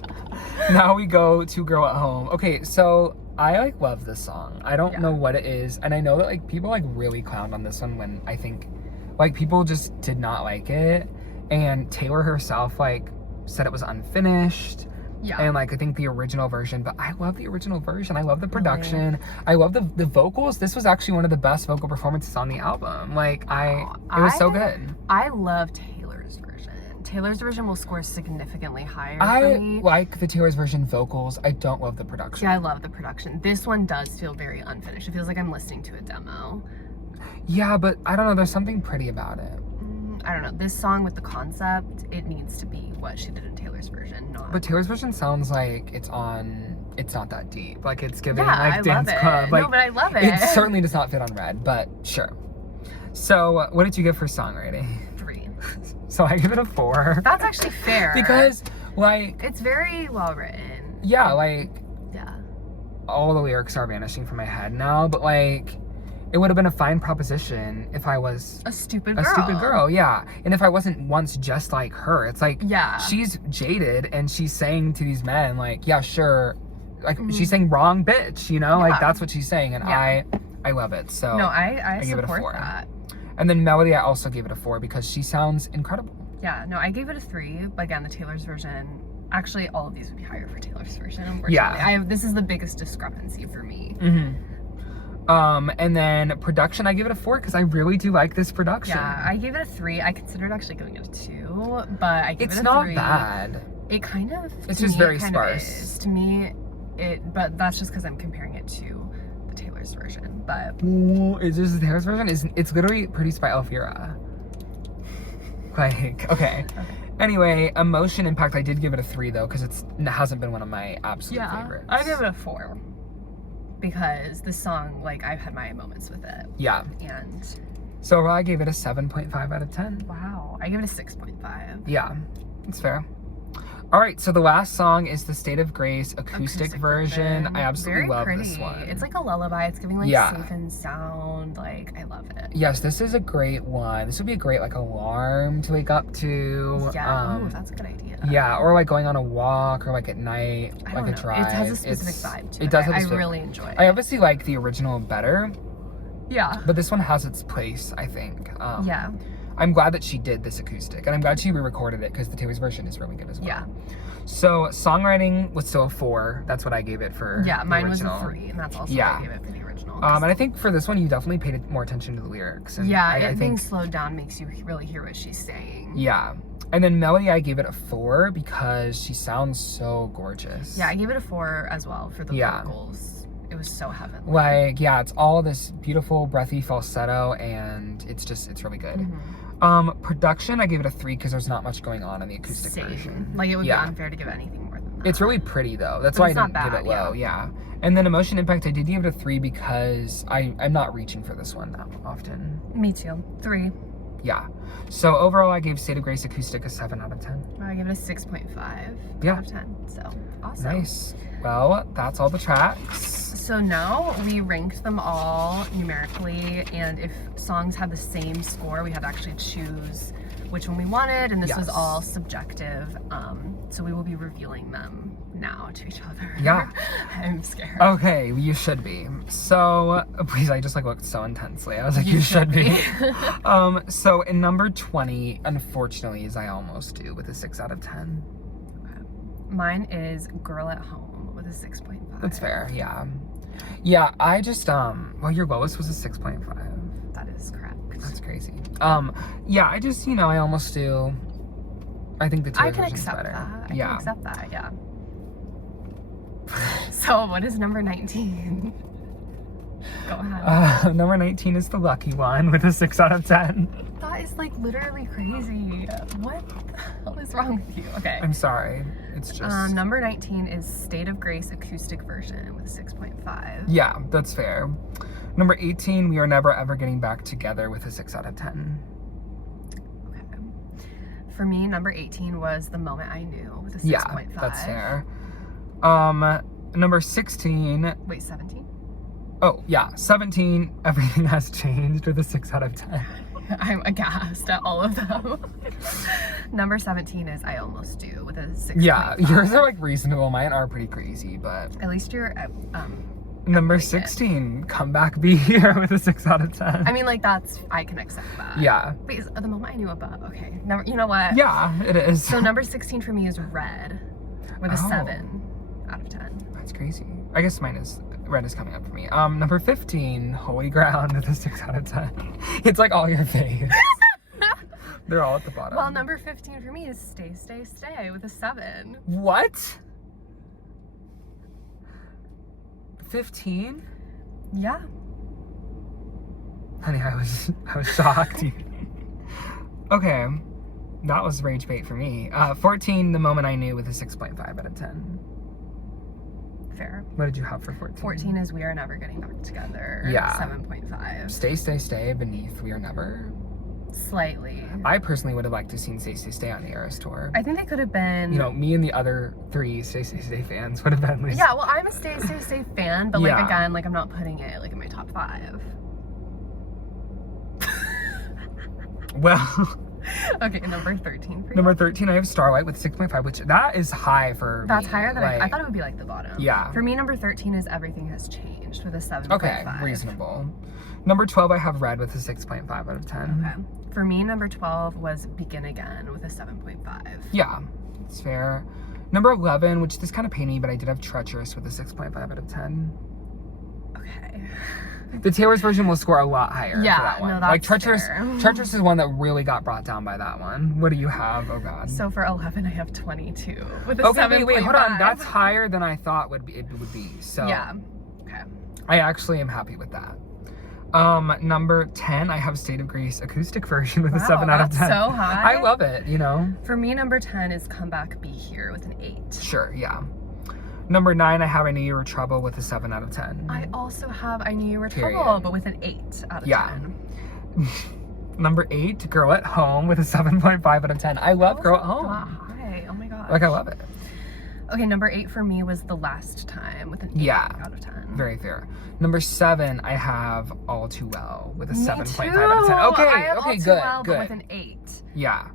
now we go to Girl at Home. Okay, so I like love this song. I don't know what it is, and I know that like people like really clowned on this one when I think like people just did not like it, and Taylor herself like said it was unfinished. Yeah. And like I think the original version, but I love the original version. I love the production. Really? I love the vocals. This was actually one of the best vocal performances on the album. Like it was so good. I love Taylor's version. Taylor's version will score significantly higher for me. I like the Taylor's version vocals. I don't love the production. Yeah, I love the production. This one does feel very unfinished. It feels like I'm listening to a demo. Yeah, but I don't know. There's something pretty about it. I don't know. This song with the concept, it needs to be what she did in Taylor's version. But Taylor's version sounds like it's not that deep. Like it's giving I dance love club. It. Like, no, but I love it. It certainly does not fit on Red, but sure. So what did you give for songwriting? 3. So I give it a 4. That's actually fair. Because like it's very well written. Yeah, like yeah. All the lyrics are vanishing from my head now, but like it would have been a fine proposition if I was a stupid girl, yeah. And if I wasn't once just like her. It's like she's jaded and she's saying to these men like, yeah, sure. Like she's saying wrong bitch, like that's what she's saying, and I love it. So no, I give it a 4. support that. And then melody, I also gave it a 4 because she sounds incredible. Yeah, no, I gave it a 3, but again, the Taylor's version, actually all of these would be higher for Taylor's version, unfortunately. Yeah. This is the biggest discrepancy for me. And then production, I give it a 4 because I really do like this production. Yeah, I gave it a 3. I considered actually giving it a 2, but I gave it a 3. It's not bad. It kind of, it's just very sparse. To me, but that's just because I'm comparing it to the Taylor's version. But is this the Taylor's version? It's literally produced by Elvira. Like, okay. Anyway, emotion impact, I did give it a 3 though because it hasn't been one of my absolute favorites. I give it a 4 because this song, like, I've had my moments with it. Yeah. And so I gave it a 7.5 out of 10. Wow, I give it a 6.5. Yeah, it's fair. All right, so the last song is the State of Grace acoustic version. I absolutely love this one. It's like a lullaby. It's giving like safe and sound. Like, I love it. Yes, this is a great one. This would be a great like alarm to wake up to. Yeah, that's a good idea. Yeah, or like going on a walk or like at night, like a drive. It has a specific vibe to it. It does have I really enjoy it. I obviously like the original better. Yeah. But this one has its place, I think. Yeah. I'm glad that she did this acoustic, and I'm glad she re-recorded it because the Taylor's version is really good as well. Yeah. So songwriting was still a 4. That's what I gave it for. Yeah, mine was a 3, and that's also what I gave it for the original. And I think for this one, you definitely paid more attention to the lyrics. And yeah, I think being slowed down makes you really hear what she's saying. Yeah. And then melody, I gave it a 4 because she sounds so gorgeous. Yeah, I gave it a 4 as well for the vocals. It was so heavenly. Like, yeah, it's all this beautiful, breathy falsetto, and it's really good. Production, I gave it a 3 because there's not much going on in the acoustic version. Like, it would be unfair to give anything more than that. It's really pretty, though. That's why I didn't give it low. Yeah. And then emotion impact, I did give it a 3 because I'm not reaching for this one that often. Me too. 3. Yeah. So overall, I gave State of Grace acoustic a 7 out of 10. I give it a 6.5 out of 10. So awesome. Nice. Well, that's all the tracks. So now we ranked them all numerically, and if songs had the same score, we had to actually choose which one we wanted, and this was all subjective. So we will be revealing them now to each other. Yeah. I'm scared. Okay, you should be. So, please, I just like looked so intensely. I was like, you should be. So in number 20, unfortunately, is I Almost Do with a 6 out of 10. Mine is Girl at Home with a 6.5. That's fair, yeah. Yeah, I just, well, your lowest was a 6.5. That is correct. That's crazy. Yeah, I just, I Almost Do. I think the Tears version's better. I can accept that, yeah. So, what is number 19? Go ahead. Number 19 is The Lucky One with a 6 out of 10. That is like literally crazy. What the hell is wrong with you? Okay. I'm sorry. It's just... number 19 is State of Grace Acoustic Version with a 6.5. Yeah, that's fair. Number 18, We Are Never Ever Getting Back Together with a 6 out of 10. Okay. For me, number 18 was The Moment I Knew with a 6.5. Yeah, that's fair. Number 16... Wait, 17? Oh, yeah. 17, Everything Has Changed with a 6 out of 10. I'm aghast at all of them. Number 17 is I Almost Do with a 6. Yeah, yours are like reasonable. Mine are pretty crazy, but... At least you're... Number 16, Come Back Be Here with a 6 out of 10. I mean, like, that's... I can accept that. Yeah. Wait, is The Moment I Knew Above. Okay. You know what? Yeah, it is. So number 16 for me is Red with a 7 out of 10. That's crazy. I guess mine is... Red is coming up for me. Number 15, Holy Ground with a 6 out of 10. It's like all your faves. They're all at the bottom. Well, number 15 for me is Stay, Stay, Stay with a 7. What? 15? Yeah. Honey, I was shocked. Okay. That was rage bait for me. 14, The Moment I Knew with a 6.5 out of 10. Fair. What did you have for 14? 14 is We Are Never Getting Back Together. Yeah. 7.5. Stay, Stay, Stay beneath We Are Never. Slightly. I personally would have liked to have seen Stay, Stay, Stay on the Eras tour. I think they could have been... me and the other 3 Stay, Stay, Stay fans would have been... Like... Yeah, well, I'm a Stay, Stay, Stay fan, but, Yeah. again, I'm not putting it, in my top 5. Well... Okay, number 13 for you. Number 13, I have Starlight with 6.5, which that is high for me. That's higher than I thought it would be, the bottom. Yeah. For me, number 13 is Everything Has Changed with a 7.5. Okay, reasonable. Number 12, I have Red with a 6.5 out of 10. Okay. For me, number 12 was Begin Again with a 7.5. Yeah, it's fair. Number 11, which this kind of pained me, but I did have Treacherous with a 6.5 out of 10. Okay. The Taylor's version will score a lot higher for that one. No, that's Treacherous, fair. Treacherous is one that really got brought down by that one. What do you have? Oh God. So for 11, I have 22 with a 7.5. Okay, wait, hold on. That's higher than I thought it would be. So yeah. Okay. I actually am happy with that. Number 10, I have State of Grace Acoustic Version with a 7 out of 10. That's so high. I love it, For me, number 10 is Come Back Be Here with an 8. Sure, yeah. Number 9, I have I Knew You Were Trouble with a 7 out of 10. I also have I Knew You Were Period. Trouble, but with an 8 out of 10. Number 8, Girl at Home with a 7.5 out of 10. I love Girl at Home. High. Oh my gosh. I love it. Okay, number 8 for me was The Last Time with an 8 out of 10. Very fair. Number 7, I have All Too Well with a 7.5 too. out of 10. Okay, I have okay, All Too good, Well, good. But with an 8. Yeah.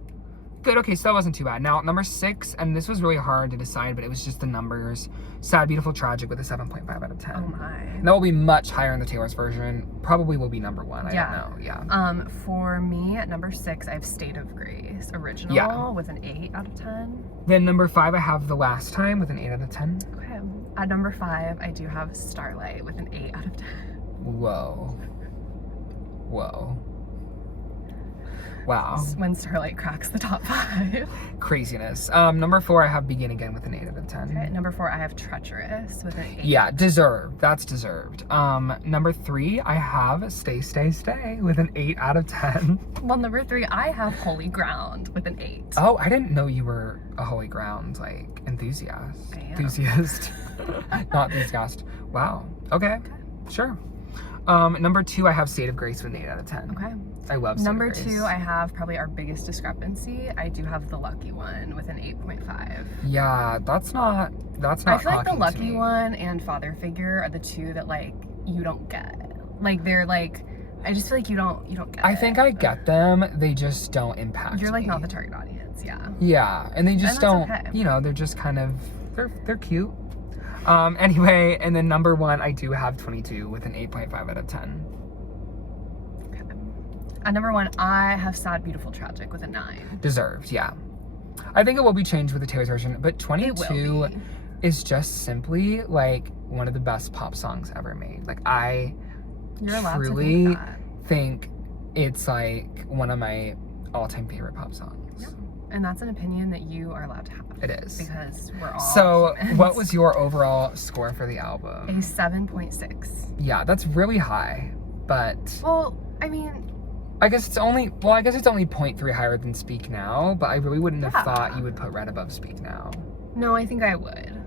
Good, okay, so that wasn't too bad. Now, number 6, and this was really hard to decide, but it was just the numbers. Sad, Beautiful, Tragic with a 7.5 out of 10. Oh my. That will be much higher in the Taylor's version. Probably will be number 1, I don't know, yeah. For me, at number 6, I have State of Grace Original with an 8 out of 10. Then number 5, I have The Last Time with an 8 out of 10. Okay. At number 5, I do have Starlight with an 8 out of 10. Whoa. Whoa. Wow. When Starlight cracks the top 5. Craziness. Number 4, I have Begin Again with an 8 out of 10. Okay, number 4, I have Treacherous with an 8. Yeah, deserved. That's deserved. Number 3, I have Stay, Stay, Stay with an 8 out of 10. Well, number 3, I have Holy Ground with an 8. Oh, I didn't know you were a Holy Ground, enthusiast. I am. Enthusiast. Not enthusiast. Wow. Okay. Sure. Number 2, I have State of Grace with an 8 out of 10. Okay. I love State Number of Grace. 2, I have probably our biggest discrepancy. I do have The Lucky One with an 8.5. Yeah, that's not I feel like The shocking to Lucky me. One and Father Figure are the 2 that you don't get. They're I just feel like you don't get I it. think I get them. They just don't impact You're me. not the target audience, yeah. Yeah, and they just And that's don't. okay. They're just kind of they're cute. Anyway, and then number 1, I do have 22 with an 8.5 out of 10. Okay. At number 1, I have Sad, Beautiful, Tragic with a 9. Deserved, yeah. I think it will be changed with the Taylor's version, but It 22 will be. is just simply like one of the best pop songs ever made. Like, I You're allowed truly to think that. think it's like one of my all-time favorite pop songs. Yeah. And that's an opinion that you are allowed to have. It is. Because we're all So, humans. what was your overall score for the album? A 7.6. Yeah, that's really high, but Well, I mean, I guess it's only 0.3 higher than Speak Now, but I really wouldn't have Yeah. thought you would put Red above Speak Now. no, I think I would.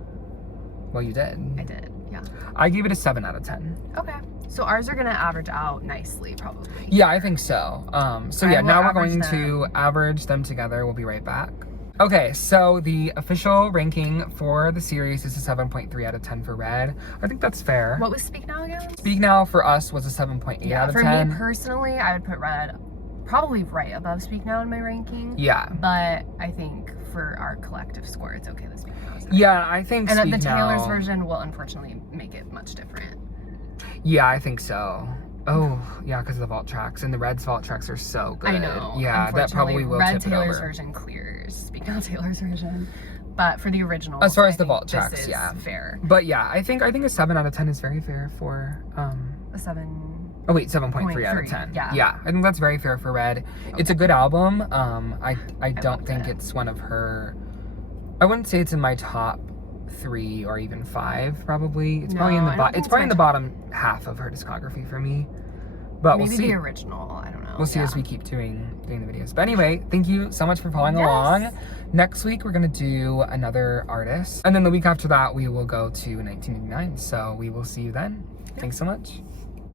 Well, you did. I did, yeah. I gave it a 7 out of 10. Okay. So ours are gonna average out nicely, probably. Yeah, I think so. So I yeah, will now we're average going to average them together. We'll be right back. Okay, so the official ranking for the series is a 7.3 out of 10 for Red. I think that's fair. What was Speak Now again? Speak Now for us was a 7.8 out of 10. For me personally, I would put Red probably right above Speak Now in my ranking. Yeah. But I think for our collective score, it's okay that Speak Now is higher. Yeah, I think And Speak the Now... Taylor's version will unfortunately make it much different. Yeah, I think so. Oh, yeah, because of the vault tracks. And the Red's vault tracks are so good. I know. Yeah, that probably will Red tip Taylor's it over. version clears. Speak Now Taylor's version. But for the original, As far as I the think vault this tracks, is yeah. fair. But yeah, I think a 7 out of 10 is very fair for... A 7. Oh wait, 7.3 out of 10. Yeah. I think that's very fair for Red. It's a good album. I don't loved think it. it's one of her... I wouldn't say it's in my top 3 or even 5, probably. It's probably in No, the I don't think it's it's probably my in the bottom half of her discography for me. But Maybe we'll see. the original. I don't know. We'll see as we keep doing the videos. But anyway, thank you so much for following Yes. along. Next week, we're going to do another artist. And then the week after that, we will go to 1989. So we will see you then. Thanks so much.